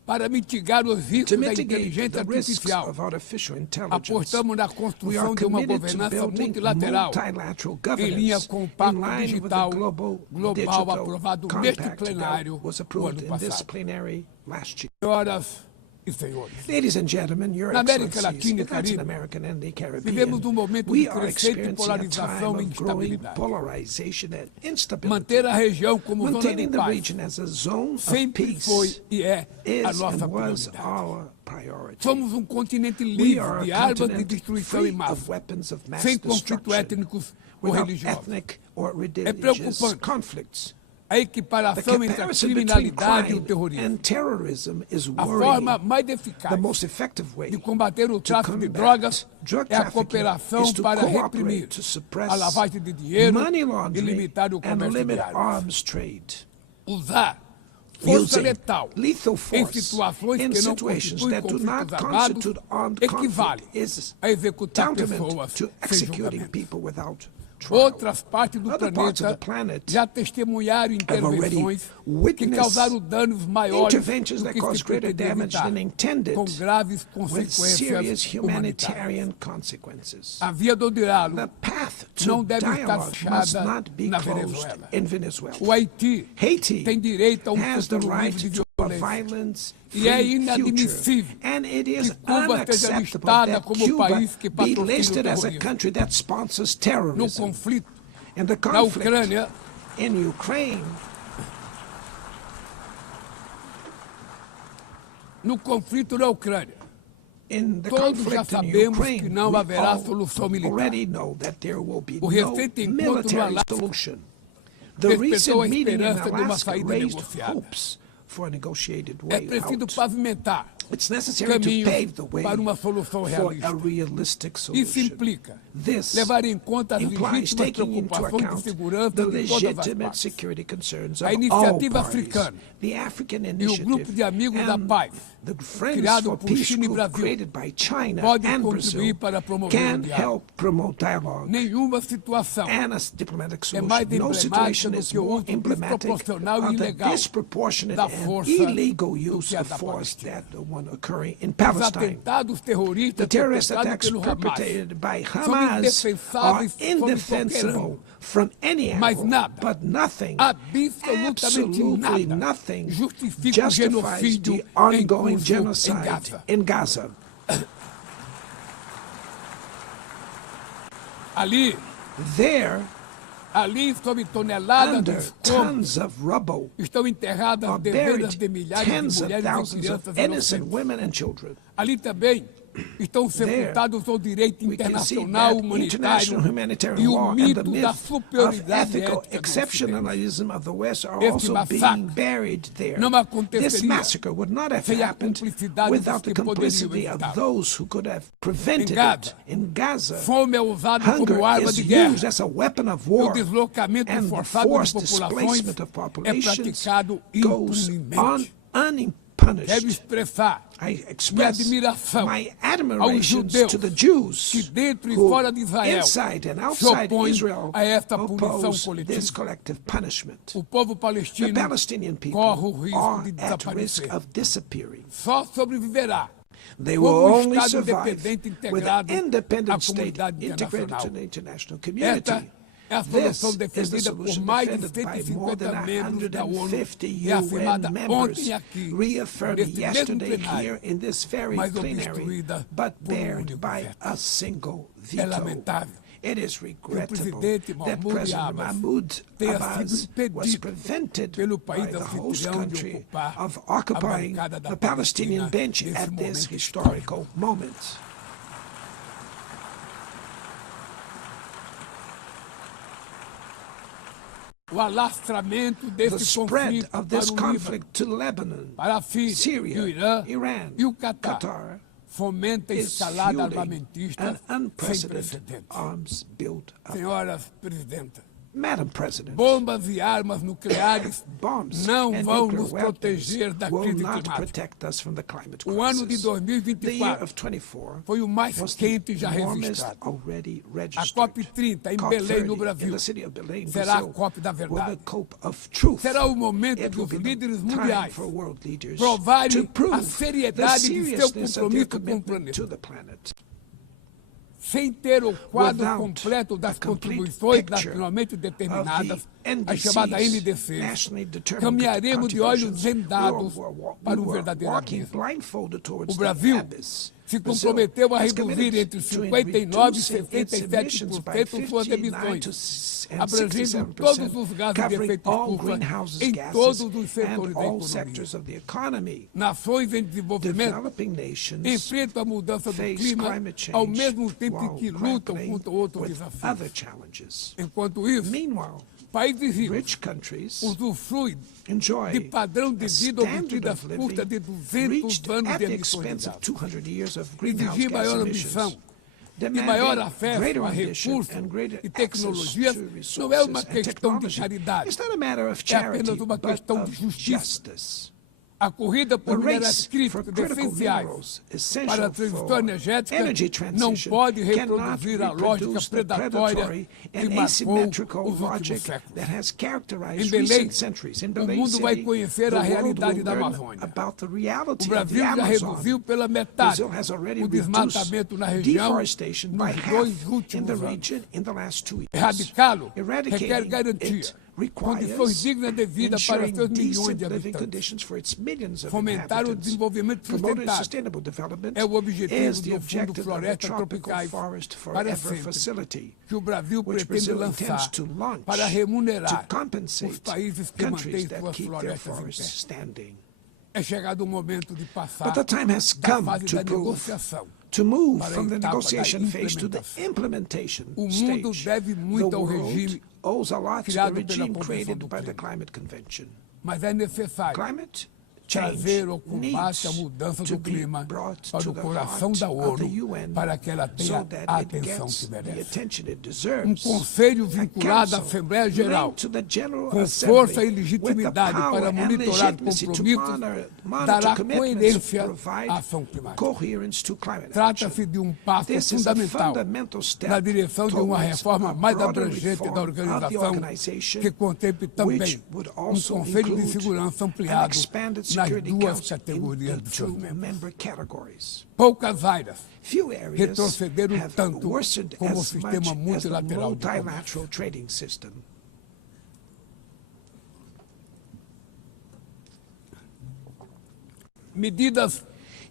Para mitigar os To riscos da mitigate inteligência the risks artificial, of artificial intelligence, apostamos na we are construção de uma committed to governança building multilateral multilateral em linha governance com o in Pacto line with the Digital global Global digital aprovado neste compact plenário that was no approved ano in this passado. plenary last year. Senhoras e senhores, Ladies and gentlemen, your Na América excellencies, Latina e in Latin Caribe, America and the Caribbean, vivemos momento we de are crescente experiencing a polarização time e of growing instabilidade. polarization and instability. Manter a região como zona de Maintaining the paz region as a zone of sempre foi peace e é a is nossa and was prioridade. our priority. Somos continente We livre are de a armas de continent destruição em free of massa, weapons of mass sem conflitos destruction, étnicos ou without religiosos. ethnic or religious preocupante conflicts. a equiparação entre a criminalidade e o terrorismo. A forma mais eficaz de combater o tráfico de drogas é a cooperação para reprimir a lavagem de dinheiro e limitar o comércio de armas. Usar força letal em situações que não constituem conflitos armados equivale a executar pessoas sem julgamento. Outras partes do planeta já testemunharam intervenções que causaram danos maiores do que se pretendia evitar, com graves consequências humanitárias. A via do diálogo não deve estar fechada na Venezuela. O Haiti tem direito a um futuro livre de violência. E é inadmissível que Cuba seja listada como o país que patrocina o terrorismo. No conflito na Ucrânia, todos já sabemos que não haverá solução militar. O recente encontro no Alasca despertou a esperança de uma saída negociada. É preciso pavimentar caminhos para uma solução realista. Isso implica levar em conta as legítimas preocupações de segurança de todas as partes. A iniciativa africana e o grupo de amigos da paz, criado por China e Brasil, podem contribuir para promover o diálogo. Nenhuma situação é mais emblemática do que o uso desproporcional e ilegal da força do que a da Palestina. Os atentados terroristas perpetrados pelo Hamas são indefensáveis from qualquer mas nada, absolutamente nada, justifica o genocídio em curso em Gaza. Ali, sob toneladas de escombros, estão enterradas dezenas de milhares de mulheres e crianças inocentes. Ali também estão sepultados o direito internacional humanitário e o mito da superioridade ética. Este massacre não aconteceria sem a cumplicidade dos que poderiam evitar. Em Gaza, fome é usada como arma de guerra. O deslocamento forçado de populações é praticado impunemente. Deve expressar minha admiração aos judeus que dentro e fora de Israel se opõem a esta punição coletiva. O povo palestino corre o risco de desaparecer. Só sobreviverá como um Estado independente integrado à comunidade internacional. Esta é a solução defendida por mais de 150 membros da ONU e afirmada ontem aqui, neste mesmo plenário, mas obstruída por um único veto. É lamentável que o presidente Mahmoud tenha sido impedido pelo país anfitrião de ocupar a bancada da Palestina nesse momento. O alastramento desse conflito para o Líbano, para a Síria, o Irã e o Catar fomenta a escalada armamentista sem precedentes. Senhoras Presidenta, bombas e armas nucleares não vão nos proteger da crise climática. O ano de 2024 foi o mais quente já registrado. A COP30 em Belém, no Brasil, será a COP da verdade. Será o momento dos líderes mundiais provarem a seriedade de seu compromisso com o planeta. Sem ter o quadro completo das contribuições nacionalmente determinadas, a chamada NDC, caminharemos de olhos vendados para um verdadeiro abismo. O Brasil se comprometeu a reduzir entre 59% e 67% suas emissões, abrangendo todos os gases de efeito estufa em todos os setores da economia. Nações em desenvolvimento enfrentam a mudança do clima ao mesmo tempo que lutam contra outros desafios. Enquanto isso, Países ricos rich countries usufruem enjoy de padrão de a vida obtido standard às of custas de living 200 reached anos at de the emissões de expense of gás. 200 years of greenhouse Exigir gas maior emissions. ambição e maior acesso Greater a ambition recursos and greater e access tecnologias to não é uma resources and questão de technology. caridade, It's not a matter of é charity, apenas uma but questão de of justiça. justice. A corrida The por minerais race for críticos critical essenciais minerals para a essential transição for energética energy não transition pode cannot reproduzir a lógica reproduce the predatória predatory que and marcou asymmetrical os últimos logic séculos. that has Em characterized Belém, recent centuries. In o Belém mundo vai City, conhecer the a world realidade will da learn Amazônia. about the O reality of Brasil the já Amazon. reduziu pela metade Brazil has already o reduced desmatamento na região deforestation by nos half 2 in the últimos anos. region in the last 2 years. Erradicá-lo requer Eradicating garantia, it condições requires dignas de vida para ensuring seus milhões decent de living habitantes. conditions for its millions of Fomentar o inhabitants. desenvolvimento Promoting sustentável sustainable development é o objetivo is the do Fundo objective of the Florestas Tropical Tropicais Forest para Forever sempre, Facility, que o Brasil which pretende Brazil lançar intends to launch para remunerar to compensate os países que countries mantêm that suas keep their florestas em forests pé. standing. É chegado o momento de passar But the time has da come fase da to prove negociação to move para a from the etapa da negotiation phase to the implementação. implementation O mundo stage. deve muito The ao world regime owes a lot to the criado pela regime Convenção created do by the Clima. Climate Convention. Mas é necessário Climate change trazer o combate needs à mudança to do be clima brought para to o the coração heart da of the ONU UN para que ela tenha so that a it atenção gets que the merece. attention it Um deserves. conselho A vinculado à council Assembleia Geral, linked to the General com Assembly força e with the legitimidade power para and monitorar legitimacy to compromissos, monitor dará commitments, coerência provide à ação climática. coherence to climate action. Trata-se de um passo This is a fundamental fundamental step na direção de uma towards reforma a mais broader abrangente reform da of the organização, organization, que contemple também which would um also Conselho de include Segurança an ampliado expanded nas Security duas Council categorias in de the seus two membros. member categories. Poucas áreas Few areas retrocederam have tanto worsened como o as much sistema as the multilateral de comércio. multilateral trading system. Medidas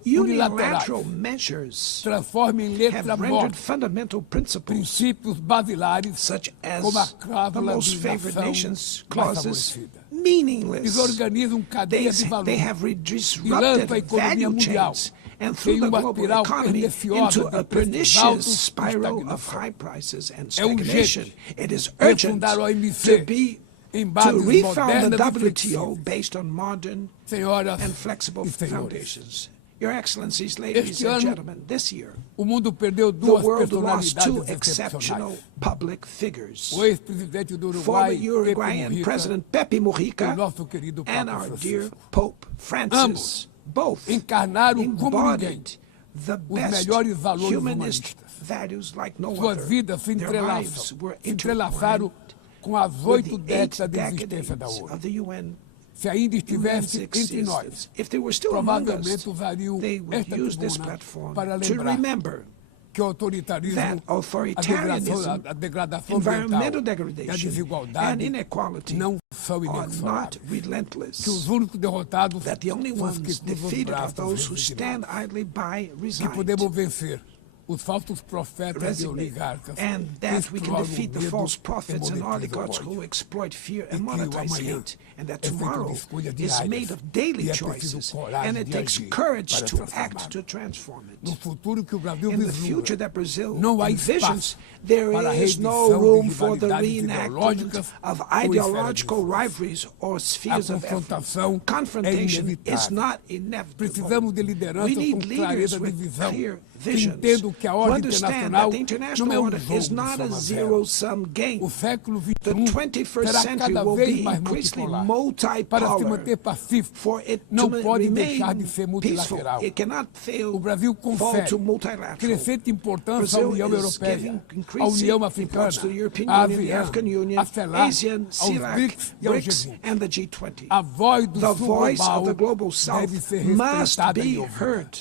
Unilateral unilaterais measures transformam em have letra rendered morta fundamental principles princípios basilares such as como a the cláusula most de favored nação nations mais clauses favorecida. meaningless. Desorganizam cadeias de They valor have e disrupted lançam a economia value mundial chains and em through the uma global espiral economy perniciosa into a de preços pernicious altos e spiral of estagnação. high prices and É urgente stagnation. It is urgent refundar a OMC to be em to bases refound the modernas e WTO flexíveis. based on modern Senhoras and flexible e senhores, foundations. Your Excellencies, ladies este and ano gentlemen, this year, o mundo perdeu the duas world lost two personalidades exceptional excepcionais. public figures. O ex-presidente do Former Uruguai, Uruguayan Pepe Mujica, President Pepe e o Mujica nosso querido and Papa our dear Francisco. Pope Francis, Ambos both encarnaram como ninguém embodied the os best melhores valores humanist humanistas. values like no Suas other. vidas se Their lives were entrelaçaram intertwined com as with 8 the 8 décadas de existência da decades ONU. of the UN. Se ainda UN's estivesse entre nós, existence. If they were still among us, provavelmente usariam they would esta use this tribuna platform para to lembrar remember que o autoritarismo, that authoritarianism, a degradação environmental ambiental e a degradation, and desigualdade inequality não são are not inexoráveis. relentless. Que os únicos derrotados That the only são os que ones cruzam os defeated are braços those who resignados. stand idly by, Que resigned. podemos vencer os falsos profetas e Resignate, oligarcas and que that we can exploram defeat o the medo false e prophets and monetizam o oligarchs ódio. who exploit fear E and que o monetize amanhã hate, and that é feito de tomorrow escolhas is diárias made of daily e é preciso choices, coragem and it de takes agir courage para to transformar. act to transform No it. futuro que o Brasil In the vislumbra, future that Brazil não há envisions, espaço there para a is no reedição room de for the rivalidades reenactment ideológicas of ou ideological esferas de rivalries or spheres A of confrontação effort. é Confrontation is inevitável. not inevitable. Precisamos de We lideranças com need leaders clareza de with visão, clear que visions entendam que a who ordem understand internacional that the não international é order jogo is de not a soma zero. zero-sum game. O século The XXI 21st será century cada will vez be mais increasingly multipolar. Para se multipolar. manter pacífico, For it não to pode remain deixar de ser peaceful, multilateral. it cannot fail O Brasil fall confere to multilateral. crescente importância à Brazil União is Europeia, giving à increasing União Africana, importance to the European à Union, the ASEAN, African Union, à CELAC, ASEAN, aos CELAC, BRICS e ao BRICS, G20. and the G20. A voz do The Sul voice global of the global South deve ser must respeitada e be ouvida. heard.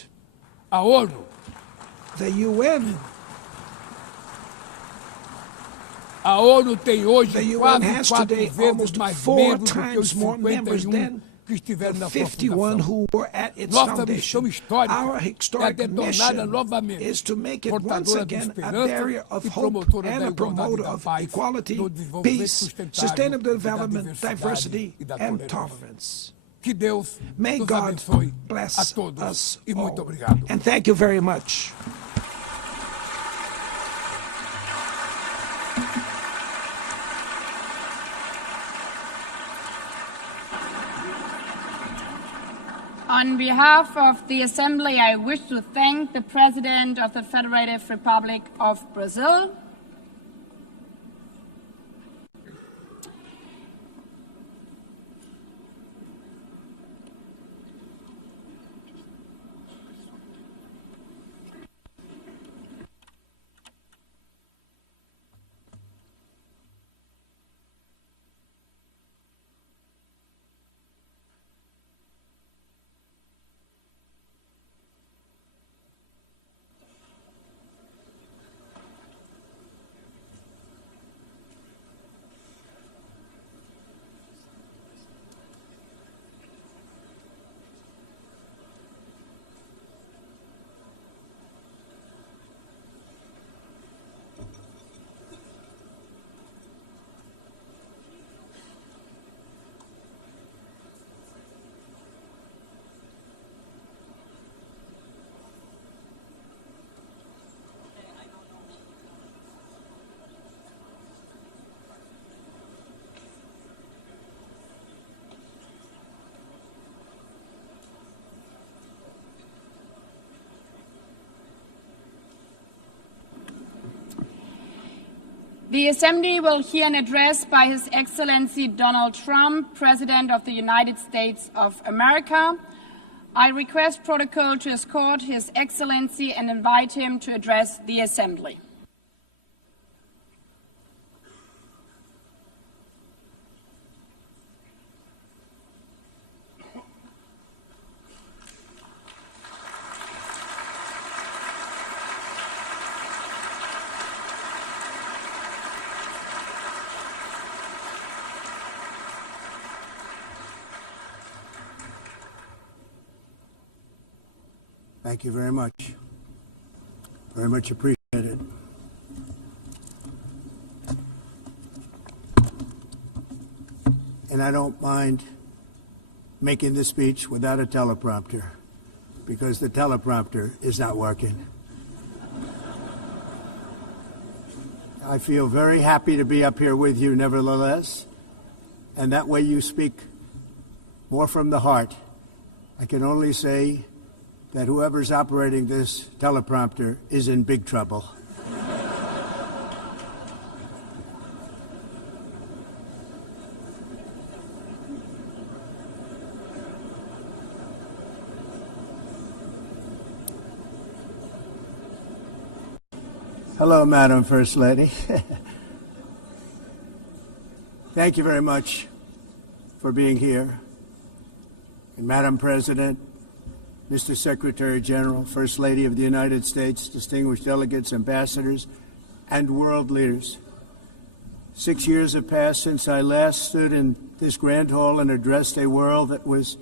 A ONU, The UN, a ONU tem hoje the UN quase has 4 today vezes almost mais 4 membros do que os times more members 51 than que estiveram the na 51 fundação. who were at its Nossa foundation. missão histórica Our é historic detorná-la mission novamente, is to make it once portadora de again a esperança barrier of e hope promotora and da a igualdade promoter da of paz, equality, do desenvolvimento peace, sustentável sustainable e da development, diversidade diversity, e da and tolerância. tolerance. Que Deus May nos God abençoe a bless todos us e muito all. obrigado. And thank you very much. On behalf of the Assembly, I wish to thank the President of the Federative Republic of Brazil, the Assembly will hear an address by His Excellency Donald Trump, President of the United States of America. I request protocol to escort His Excellency and invite him to address the Assembly. Thank you very much. Very much appreciated. And I don't mind making this speech without a teleprompter, because the teleprompter is not working. I feel very happy to be up here with you nevertheless, and that way you speak more from the heart. I can only say that whoever's operating this teleprompter is in big trouble. Hello, Madam First Lady. Thank you very much for being here. And Madam President, Mr. Secretary General, First Lady of the United States, distinguished delegates, ambassadors, and world leaders. 6 years have passed since I last stood in this grand hall and addressed a world that was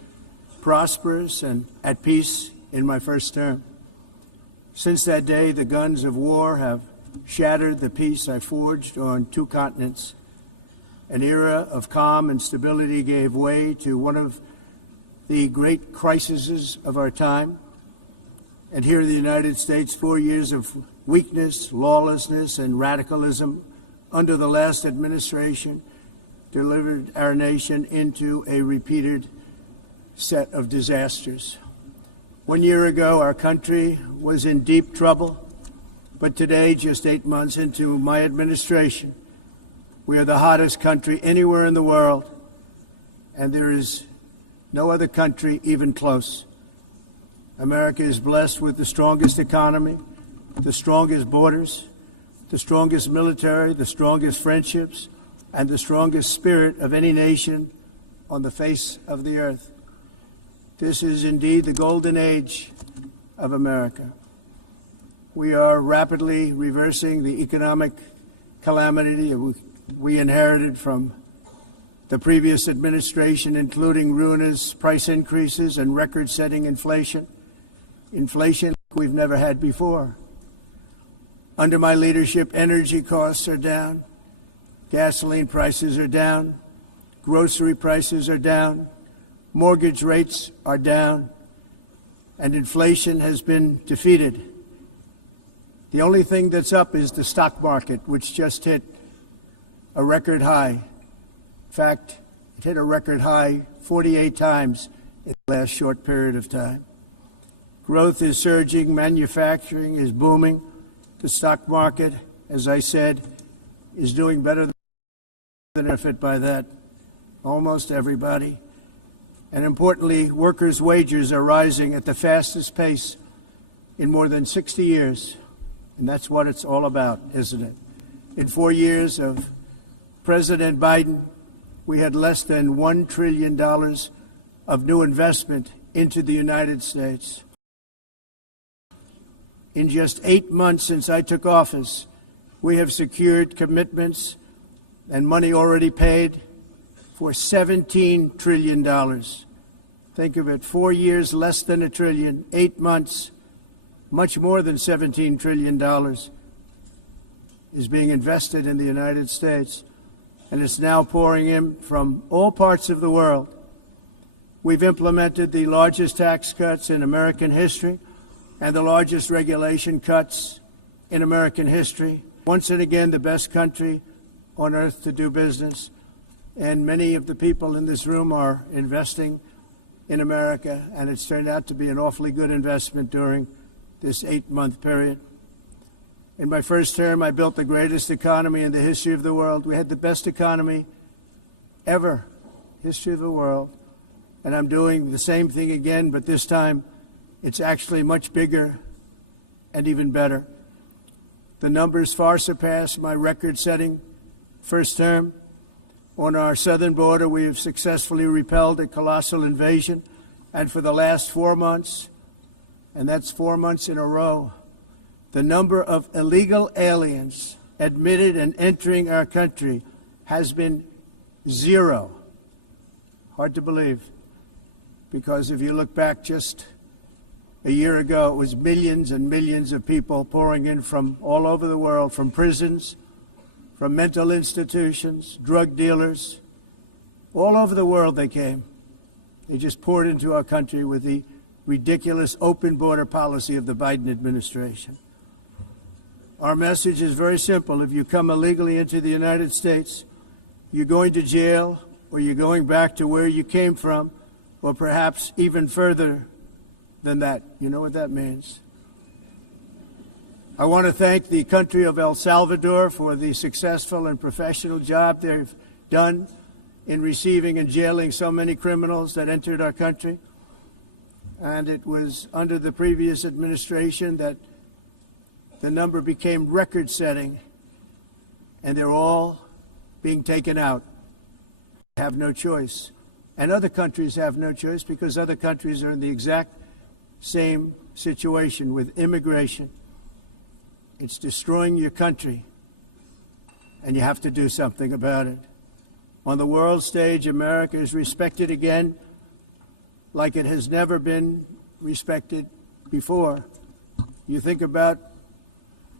prosperous and at peace in my first term. Since that day, the guns of war have shattered the peace I forged on 2 continents. An era of calm and stability gave way to one of the great crises of our time. And here in the United States, 4 years of weakness, lawlessness, and radicalism under the last administration delivered our nation into a repeated set of disasters. 1 year ago, our country was in deep trouble, but today, just 8 months into my administration, we are the hottest country anywhere in the world, and there is no other country even close. America is blessed with the strongest economy, the strongest borders, the strongest military, the strongest friendships, and the strongest spirit of any nation on the face of the earth. This is indeed the golden age of America. We are rapidly reversing the economic calamity we inherited from the previous administration, including ruinous price increases and record-setting inflation we've never had before. Under my leadership, energy costs are down, gasoline prices are down, grocery prices are down, mortgage rates are down, and inflation has been defeated. The only thing that's up is the stock market, which just hit a record high. In fact, it hit a record high 48 times in the last short period of time. Growth is surging, manufacturing is booming, the stock market, as I said, is doing better than benefit by that, almost everybody. And importantly, workers' wages are rising at the fastest pace in more than 60 years. And that's what it's all about, isn't it? In 4 years of President Biden, we had less than $1 trillion of new investment into the United States. In just 8 months since I took office, we have secured commitments and money already paid for $17 trillion. Think of it, 4 years, less than $1 trillion, 8 months, much more than $17 trillion is being invested in the United States, and it's now pouring in from all parts of the world. We've implemented the largest tax cuts in American history and the largest regulation cuts in American history. Once and again, the best country on earth to do business, and many of the people in this room are investing in America, and it's turned out to be an awfully good investment during this 8-month period. In my first term, I built the greatest economy in the history of the world. We had the best economy ever, history of the world. And I'm doing the same thing again, but this time it's actually much bigger and even better. The numbers far surpass my record-setting first term. On our southern border, we have successfully repelled a colossal invasion, and for the last 4 months, and that's 4 months in a row, the number of illegal aliens admitted and entering our country has been 0. Hard to believe, because if you look back just a year ago, it was millions and millions of people pouring in from all over the world, from prisons, from mental institutions, drug dealers. All over the world they came. They just poured into our country with the ridiculous open border policy of the Biden administration. Our message is very simple. If you come illegally into the United States, you're going to jail, or you're going back to where you came from, or perhaps even further than that. You know what that means. I want to thank the country of El Salvador for the successful and professional job they've done in receiving and jailing so many criminals that entered our country. And it was under the previous administration that the number became record-setting, and they're all being taken out. They have no choice. And other countries have no choice, because other countries are in the exact same situation with immigration. It's destroying your country, and you have to do something about it. On the world stage, America is respected again like it has never been respected before. You think about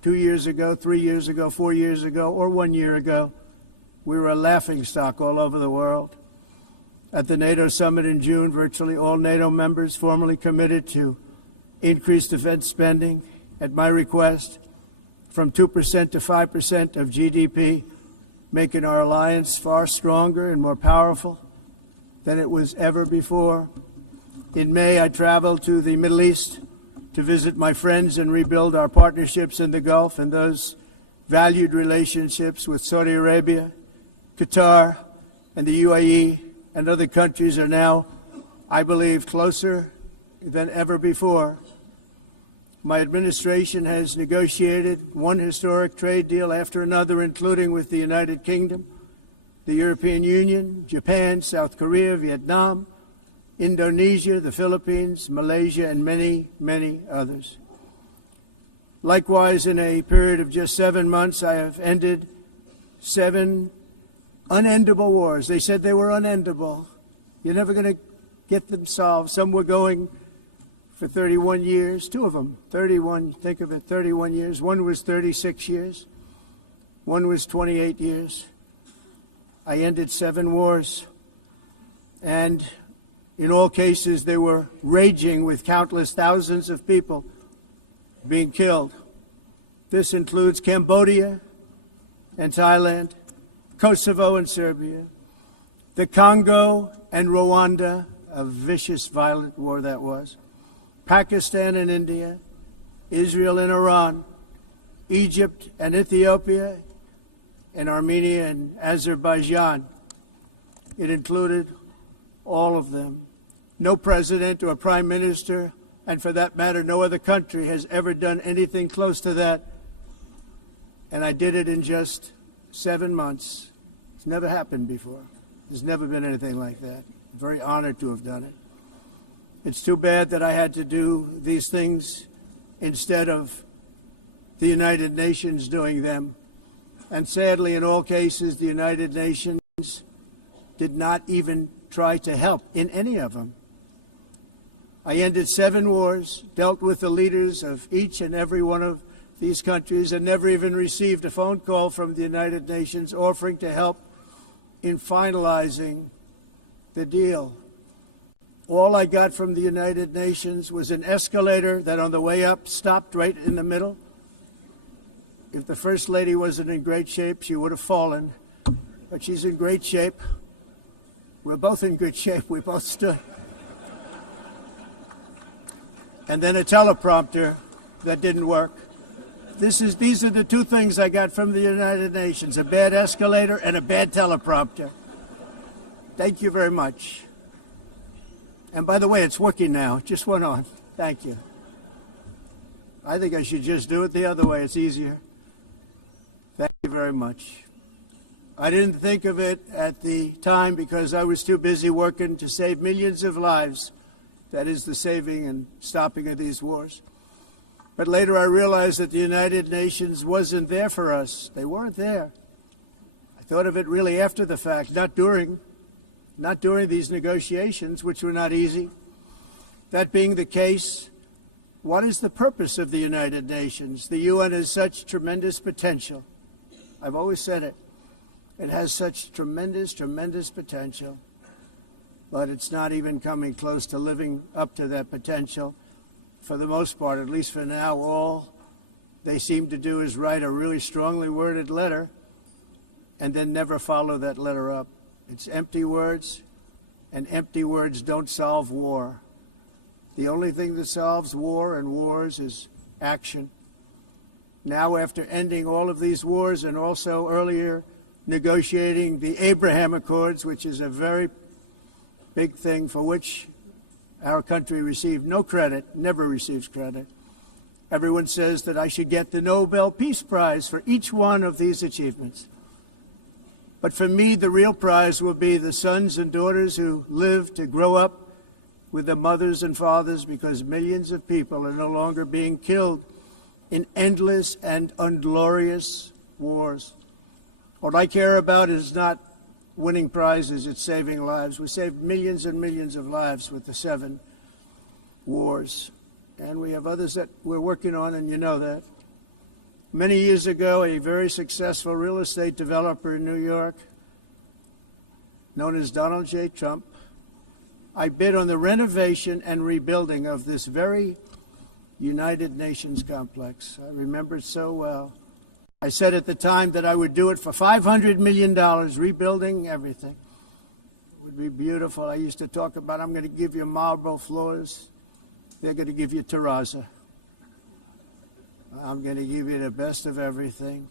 2 years ago, 3 years ago, 4 years ago, or 1 year ago, we were a laughingstock all over the world. At the NATO summit in June, virtually all NATO members formally committed to increase defense spending at my request from 2% to 5% of GDP, making our alliance far stronger and more powerful than it was ever before. In May, I traveled to the Middle East to visit my friends and rebuild our partnerships in the Gulf, and those valued relationships with Saudi Arabia, Qatar, and the UAE and other countries are now, I believe, closer than ever before. My administration has negotiated one historic trade deal after another, including with the United Kingdom, the European Union, Japan, South Korea, Vietnam, Indonesia, the Philippines, Malaysia, and many, many others. Likewise, in a period of just 7 months, I have ended 7 unendable wars. They said they were unendable. You're never going to get them solved. Some were going for 31 years, 2 of them, 31, think of it, 31 years. One was 36 years. One was 28 years. I ended 7 wars. And in all cases, they were raging with countless thousands of people being killed. This includes Cambodia and Thailand, Kosovo and Serbia, the Congo and Rwanda, a vicious, violent war that was. Pakistan and India, Israel and Iran, Egypt and Ethiopia, and Armenia and Azerbaijan. It included all of them. No president or prime minister, and for that matter, no other country has ever done anything close to that. And I did it in just 7 months. It's never happened before. There's never been anything like that. I'm very honored to have done it. It's too bad that I had to do these things instead of the United Nations doing them. And sadly, in all cases, the United Nations did not even try to help in any of them. I ended 7 wars, dealt with the leaders of each and every one of these countries, and never even received a phone call from the United Nations offering to help in finalizing the deal. All I got from the United Nations was an escalator that on the way up stopped right in the middle. If the First Lady wasn't in great shape, she would have fallen. But she's in great shape. We're both in good shape. We both stood. And then a teleprompter that didn't work. These are the 2 things I got from the United Nations, a bad escalator and a bad teleprompter. Thank you very much. And by the way, it's working now. It just went on. Thank you. I think I should just do it the other way. It's easier. Thank you very much. I didn't think of it at the time because I was too busy working to save millions of lives. That is the saving and stopping of these wars. But later I realized that the United Nations wasn't there for us. They weren't there. I thought of it really after the fact, not during these negotiations, which were not easy. That being the case, what is the purpose of the United Nations? The UN has such tremendous potential. I've always said it. It has such tremendous, tremendous potential. But it's not even coming close to living up to that potential. For the most part, at least for now, all they seem to do is write a really strongly worded letter and then never follow that letter up. It's empty words, and empty words don't solve war. The only thing that solves war and wars is action. Now, after ending all of these wars and also earlier negotiating the Abraham Accords, which is a very big thing for which our country received no credit, never receives credit. Everyone says that I should get the Nobel Peace Prize for each one of these achievements. But for me, the real prize will be the sons and daughters who live to grow up with their mothers and fathers, because millions of people are no longer being killed in endless and unglorious wars. What I care about is not winning prizes, it's saving lives. We saved millions and millions of lives with the 7 wars. And we have others that we're working on, and you know that. Many years ago, a very successful real estate developer in New York, known as Donald J. Trump, I bid on the renovation and rebuilding of this very United Nations complex. I remember it so well. I said at the time that I would do it for $500 million, rebuilding everything. It would be beautiful. I used to talk about, I'm going to give you marble floors. They're going to give you terrazzo. I'm going to give you the best of everything.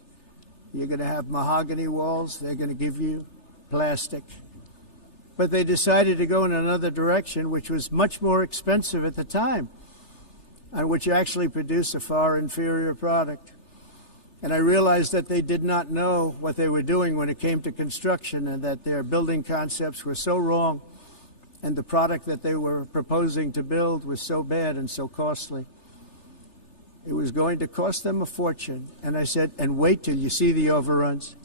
You're going to have mahogany walls. They're going to give you plastic. But they decided to go in another direction, which was much more expensive at the time, and which actually produced a far inferior product. And I realized that they did not know what they were doing when it came to construction, and that their building concepts were so wrong, and the product that they were proposing to build was so bad and so costly. It was going to cost them a fortune. And I said, and wait till you see the overruns.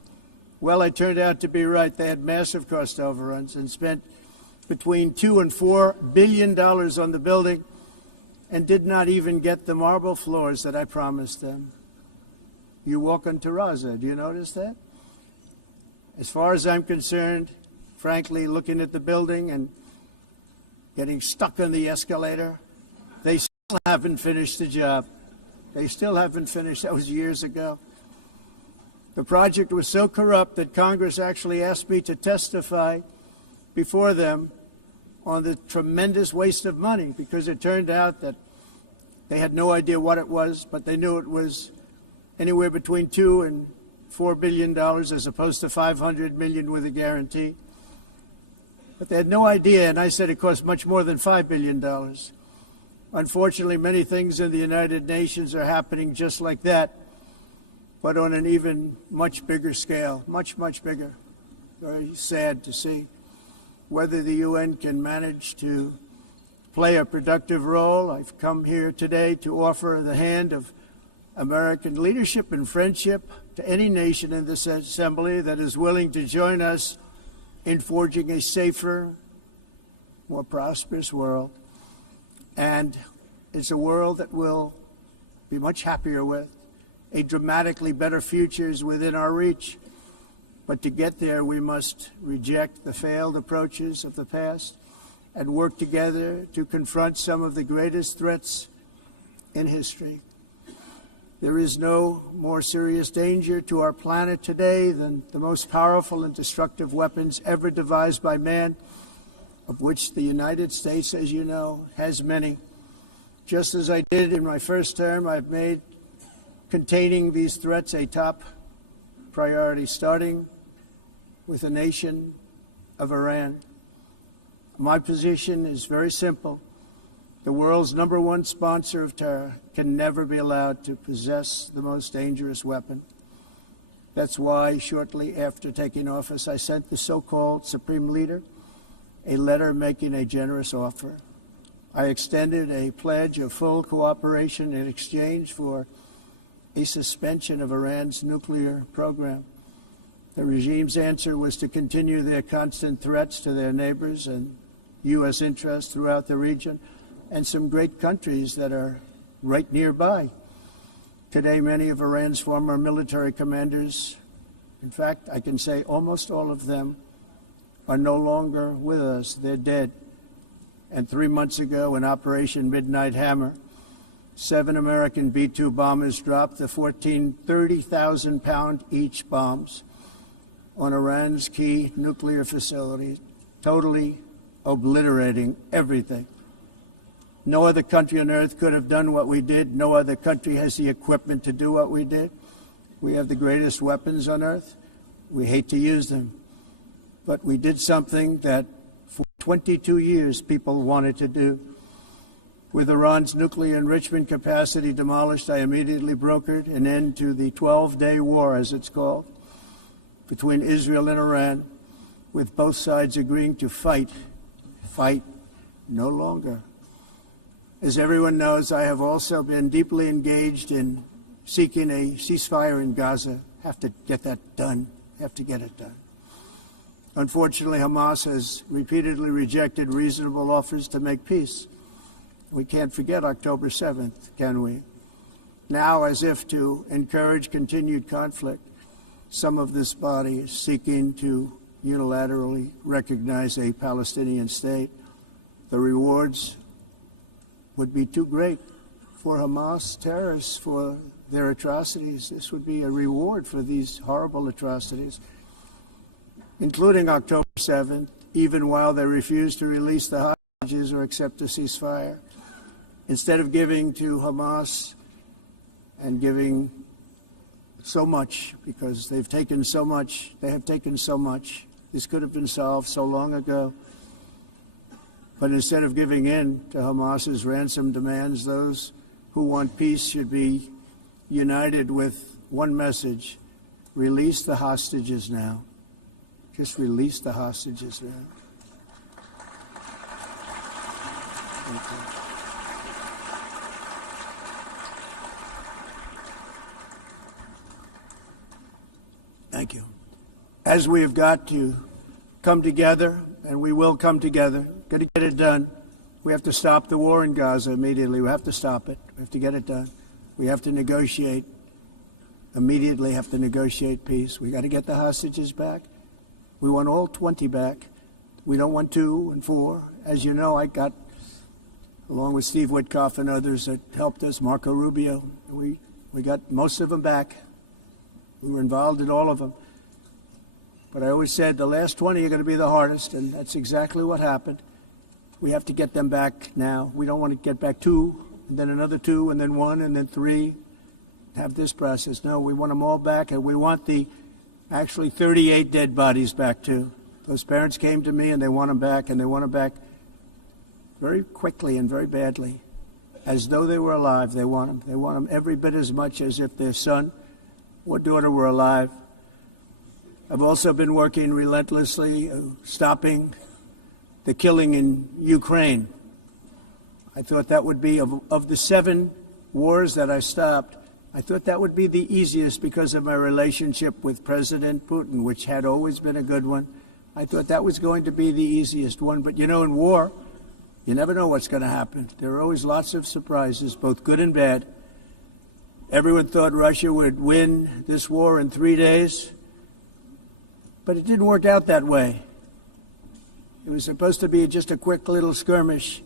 Well, I turned out to be right. They had massive cost overruns and spent between $2 and $4 billion on the building and did not even get the marble floors that I promised them. You walk on terrazzo. Do you notice that? As far as I'm concerned, frankly, looking at the building and getting stuck on the escalator, they still haven't finished the job. They still haven't finished. That was years ago. The project was so corrupt that Congress actually asked me to testify before them on the tremendous waste of money, because it turned out that they had no idea what it was, but they knew it was anywhere between $2 and $4 billion as opposed to $500 million with a guarantee. But they had no idea, and I said it cost much more than $5 billion. Unfortunately, many things in the United Nations are happening just like that, but on an even much bigger scale, much, much bigger. Very sad to see. Whether the UN can manage to play a productive role, I've come here today to offer the hand of American leadership and friendship to any nation in this assembly that is willing to join us in forging a safer, more prosperous world. And it's a world that we'll be much happier with. A dramatically better future is within our reach. But to get there, we must reject the failed approaches of the past and work together to confront some of the greatest threats in history. There is no more serious danger to our planet today than the most powerful and destructive weapons ever devised by man, of which the United States, as you know, has many. Just as I did in my first term, I've made containing these threats a top priority, starting with the nation of Iran. My position is very simple. The world's #1 sponsor of terror can never be allowed to possess the most dangerous weapon. That's why, shortly after taking office, I sent the so-called Supreme Leader a letter making a generous offer. I extended a pledge of full cooperation in exchange for a suspension of Iran's nuclear program. The regime's answer was to continue their constant threats to their neighbors and U.S. interests throughout the region, and some great countries that are right nearby. Today, many of Iran's former military commanders, in fact, I can say almost all of them, are no longer with us. They're dead. And 3 months ago, in Operation Midnight Hammer, 7 American B-2 bombers dropped the 30,000-pound each bombs on Iran's key nuclear facilities, totally obliterating everything. No other country on earth could have done what we did. No other country has the equipment to do what we did. We have the greatest weapons on earth. We hate to use them. But we did something that for 22 years people wanted to do. With Iran's nuclear enrichment capacity demolished, I immediately brokered an end to the 12-day war, as it's called, between Israel and Iran, with both sides agreeing to fight no longer. As everyone knows, I have also been deeply engaged in seeking a ceasefire in Gaza. Have to get that done. Have to get it done. Unfortunately, Hamas has repeatedly rejected reasonable offers to make peace. We can't forget October 7th, can we? Now, as if to encourage continued conflict, some of this body is seeking to unilaterally recognize a Palestinian state. The rewards would be too great for Hamas terrorists for their atrocities. This would be a reward for these horrible atrocities, including October 7th, even while they refuse to release the hostages or accept a ceasefire. Instead of giving to Hamas and giving so much, because they've taken so much, they have taken so much. This could have been solved so long ago. But instead of giving in to Hamas's ransom demands, those who want peace should be united with one message: release the hostages now. Just release the hostages now. Thank you. Thank you. As we have got to come together, and we will come together, got to get it done. We have to stop the war in Gaza immediately. We have to stop it. We have to get it done. We have to negotiate. Immediately have to negotiate peace. We got to get the hostages back. We want all 20 back. We don't want 2 and 4. As you know, I got, along with Steve Witkoff and others that helped us, Marco Rubio, we got most of them back. We were involved in all of them. But I always said the last 20 are going to be the hardest, and that's exactly what happened. We have to get them back now. We don't want to get back 2, and then another 2, and then 1, and then 3. Have this process. No, we want them all back, and we want the actually 38 dead bodies back too. Those parents came to me, and they want them back, and they want them back very quickly and very badly. As though they were alive, they want them. They want them every bit as much as if their son or daughter were alive. I've also been working relentlessly, stopping the killing in Ukraine. I thought that would be, of the 7 wars that I stopped, I thought that would be the easiest because of my relationship with President Putin, which had always been a good one. I thought that was going to be the easiest one. But, you know, in war, you never know what's going to happen. There are always lots of surprises, both good and bad. Everyone thought Russia would win this war in 3 days, but it didn't work out that way. It was supposed to be just a quick little skirmish.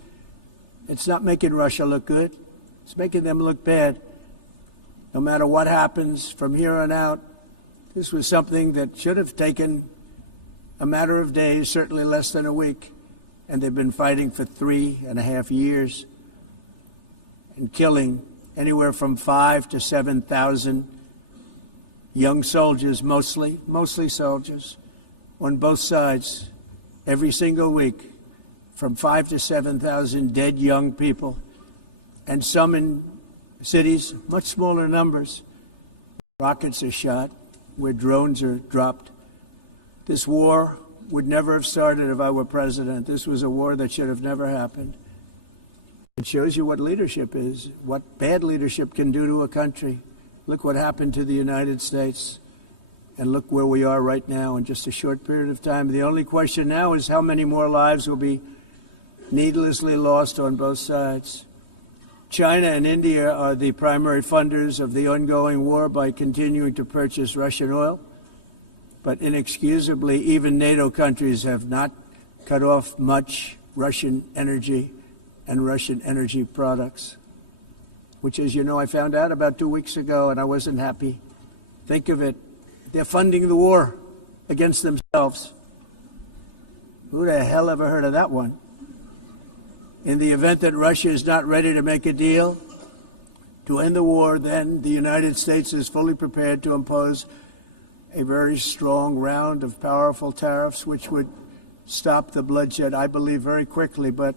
It's not making Russia look good. It's making them look bad. No matter what happens from here on out, this was something that should have taken a matter of days, certainly less than a week. And they've been fighting for 3.5 years and killing anywhere from 5,000 to 7,000 young soldiers, mostly soldiers, on both sides, every single week, from 5,000 to 7,000 dead young people, and some in cities, much smaller numbers. Rockets are shot, where drones are dropped. This war would never have started if I were president. This was a war that should have never happened. It shows you what leadership is, what bad leadership can do to a country. Look what happened to the United States, and look where we are right now in just a short period of time. The only question now is how many more lives will be needlessly lost on both sides. China and India are the primary funders of the ongoing war by continuing to purchase Russian oil. But inexcusably, even NATO countries have not cut off much Russian energy and Russian energy products, which, as you know, I found out about 2 weeks ago, and I wasn't happy. Think of it. They're funding the war against themselves. Who the hell ever heard of that one? In the event that Russia is not ready to make a deal to end the war, then the United States is fully prepared to impose a very strong round of powerful tariffs, which would stop the bloodshed, I believe, very quickly. But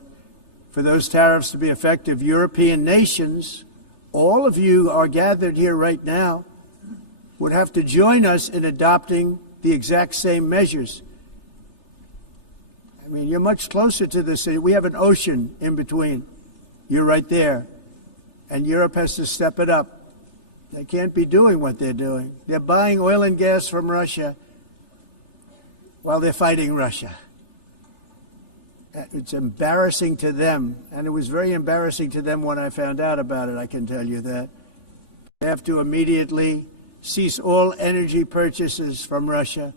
for those tariffs to be effective, European nations, all of you are gathered here right now, would have to join us in adopting the exact same measures. I mean, you're much closer to this. We have an ocean in between. You're right there. And Europe has to step it up. They can't be doing what they're doing. They're buying oil and gas from Russia while they're fighting Russia. It's embarrassing to them. And it was very embarrassing to them when I found out about it, I can tell you that. They have to immediately cease all energy purchases from Russia.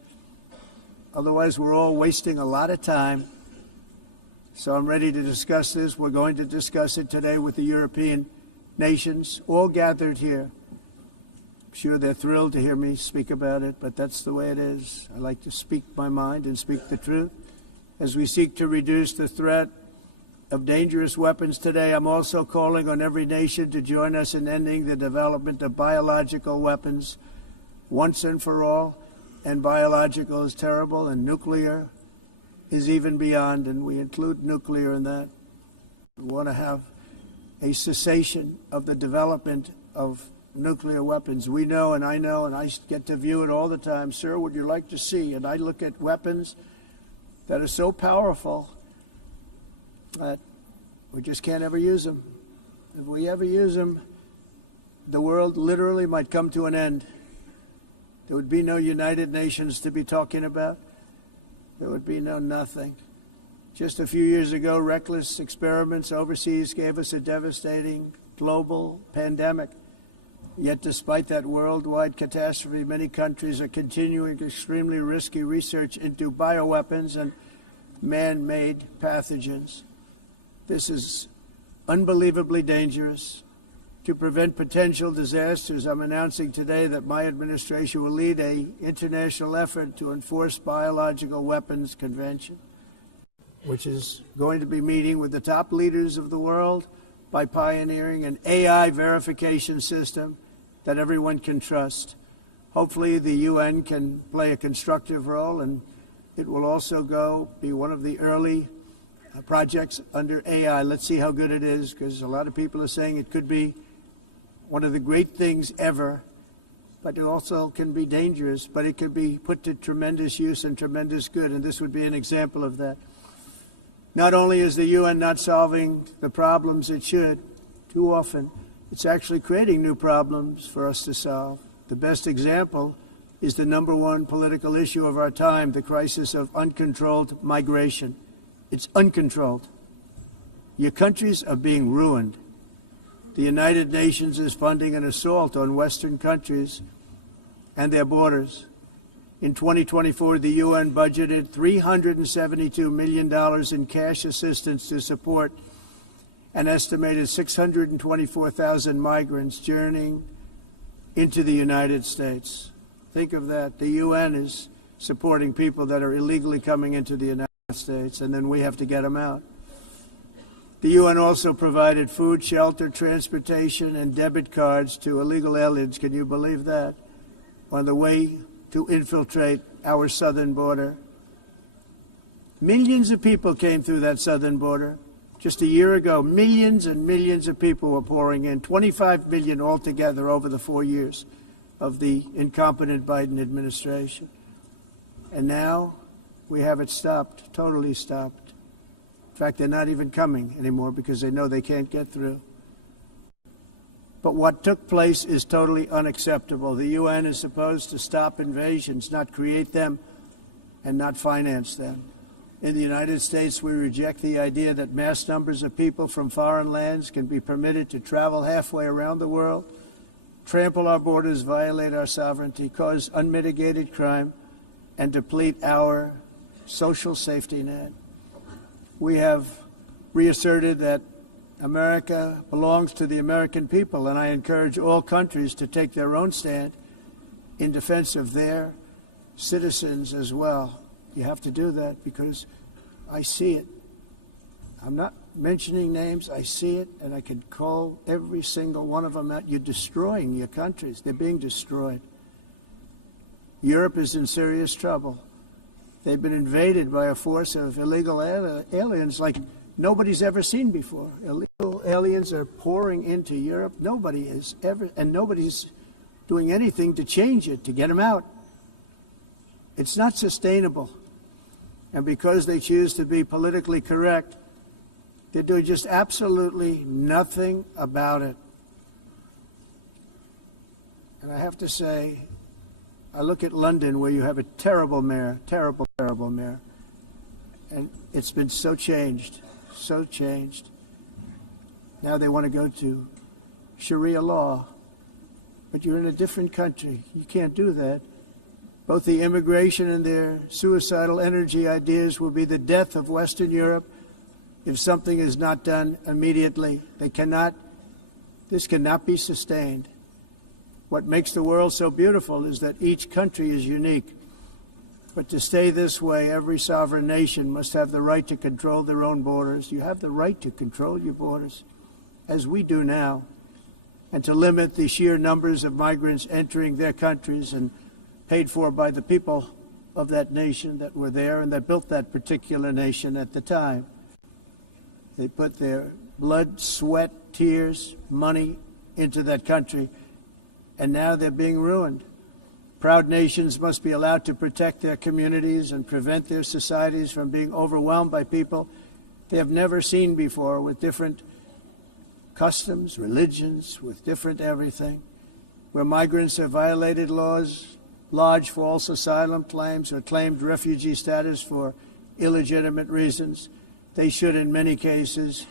Otherwise, we're all wasting a lot of time. So I'm ready to discuss this. We're going to discuss it today with the European nations, all gathered here. I'm sure they're thrilled to hear me speak about it, but that's the way it is. I like to speak my mind and speak the truth. As we seek to reduce the threat of dangerous weapons today, I'm also calling on every nation to join us in ending the development of biological weapons once and for all. And biological is terrible, and nuclear is even beyond, and we include nuclear in that. We want to have a cessation of the development of nuclear weapons. We know, and I get to view it all the time. Sir, would you like to see? And I look at weapons that are so powerful that we just can't ever use them. If we ever use them, the world literally might come to an end. There would be no United Nations to be talking about. There would be no nothing. Just a few years ago, reckless experiments overseas gave us a devastating global pandemic. Yet despite that worldwide catastrophe, many countries are continuing extremely risky research into bioweapons and man-made pathogens. This is unbelievably dangerous. To prevent potential disasters, I'm announcing today that my administration will lead an international effort to enforce biological weapons convention. which is going to be meeting with the top leaders of the world by pioneering an AI verification system that everyone can trust. Hopefully the UN can play a constructive role, and it will also be one of the early projects under AI. Let's see how good it is, because a lot of people are saying it could be one of the great things ever, but it also can be dangerous, but it could be put to tremendous use and tremendous good, and this would be an example of that. Not only is the UN not solving the problems it should, too often, it's actually creating new problems for us to solve. The best example is the #1 political issue of our time, the crisis of uncontrolled migration. It's uncontrolled. Your countries are being ruined. The United Nations is funding an assault on Western countries and their borders. In 2024, the UN budgeted $372 million in cash assistance to support an estimated 624,000 migrants journeying into the United States. Think of that. The UN is supporting people that are illegally coming into the United States, and then we have to get them out. The UN also provided food, shelter, transportation, and debit cards to illegal aliens. Can you believe that? On the way to infiltrate our southern border. Millions of people came through that southern border. Just a year ago, millions and millions of people were pouring in, 25 million altogether over the 4 years of the incompetent Biden administration. And now we have it stopped, totally stopped. In fact, they're not even coming anymore because they know they can't get through. But what took place is totally unacceptable. The UN is supposed to stop invasions, not create them and not finance them. In the United States, we reject the idea that mass numbers of people from foreign lands can be permitted to travel halfway around the world, trample our borders, violate our sovereignty, cause unmitigated crime, and deplete our social safety net. We have reasserted that America belongs to the American people, and I encourage all countries to take their own stand in defense of their citizens as well. You have to do that because I see it. I'm not mentioning names. I see it, and I can call every single one of them out. You're destroying your countries. They're being destroyed. Europe is in serious trouble. They've been invaded by a force of illegal aliens like nobody's ever seen before. Illegal aliens are pouring into Europe. Nobody has ever, and nobody's doing anything to change it, to get them out. It's not sustainable. And because they choose to be politically correct, they're doing just absolutely nothing about it. And I have to say, I look at London, where you have a terrible mayor, terrible, terrible mayor, and it's been so changed, so changed. Now they want to go to Sharia law, but you're in a different country. You can't do that. Both the immigration and their suicidal energy ideas will be the death of Western Europe if something is not done immediately. This cannot be sustained. What makes the world so beautiful is that each country is unique. But to stay this way, every sovereign nation must have the right to control their own borders. You have the right to control your borders, as we do now, and to limit the sheer numbers of migrants entering their countries and paid for by the people of that nation that were there and that built that particular nation at the time. They put their blood, sweat, tears, money into that country, and now they're being ruined. Proud nations must be allowed to protect their communities and prevent their societies from being overwhelmed by people they have never seen before, with different customs, religions, with different everything. Where migrants have violated laws, lodged false asylum claims, or claimed refugee status for illegitimate reasons, they should, in many cases,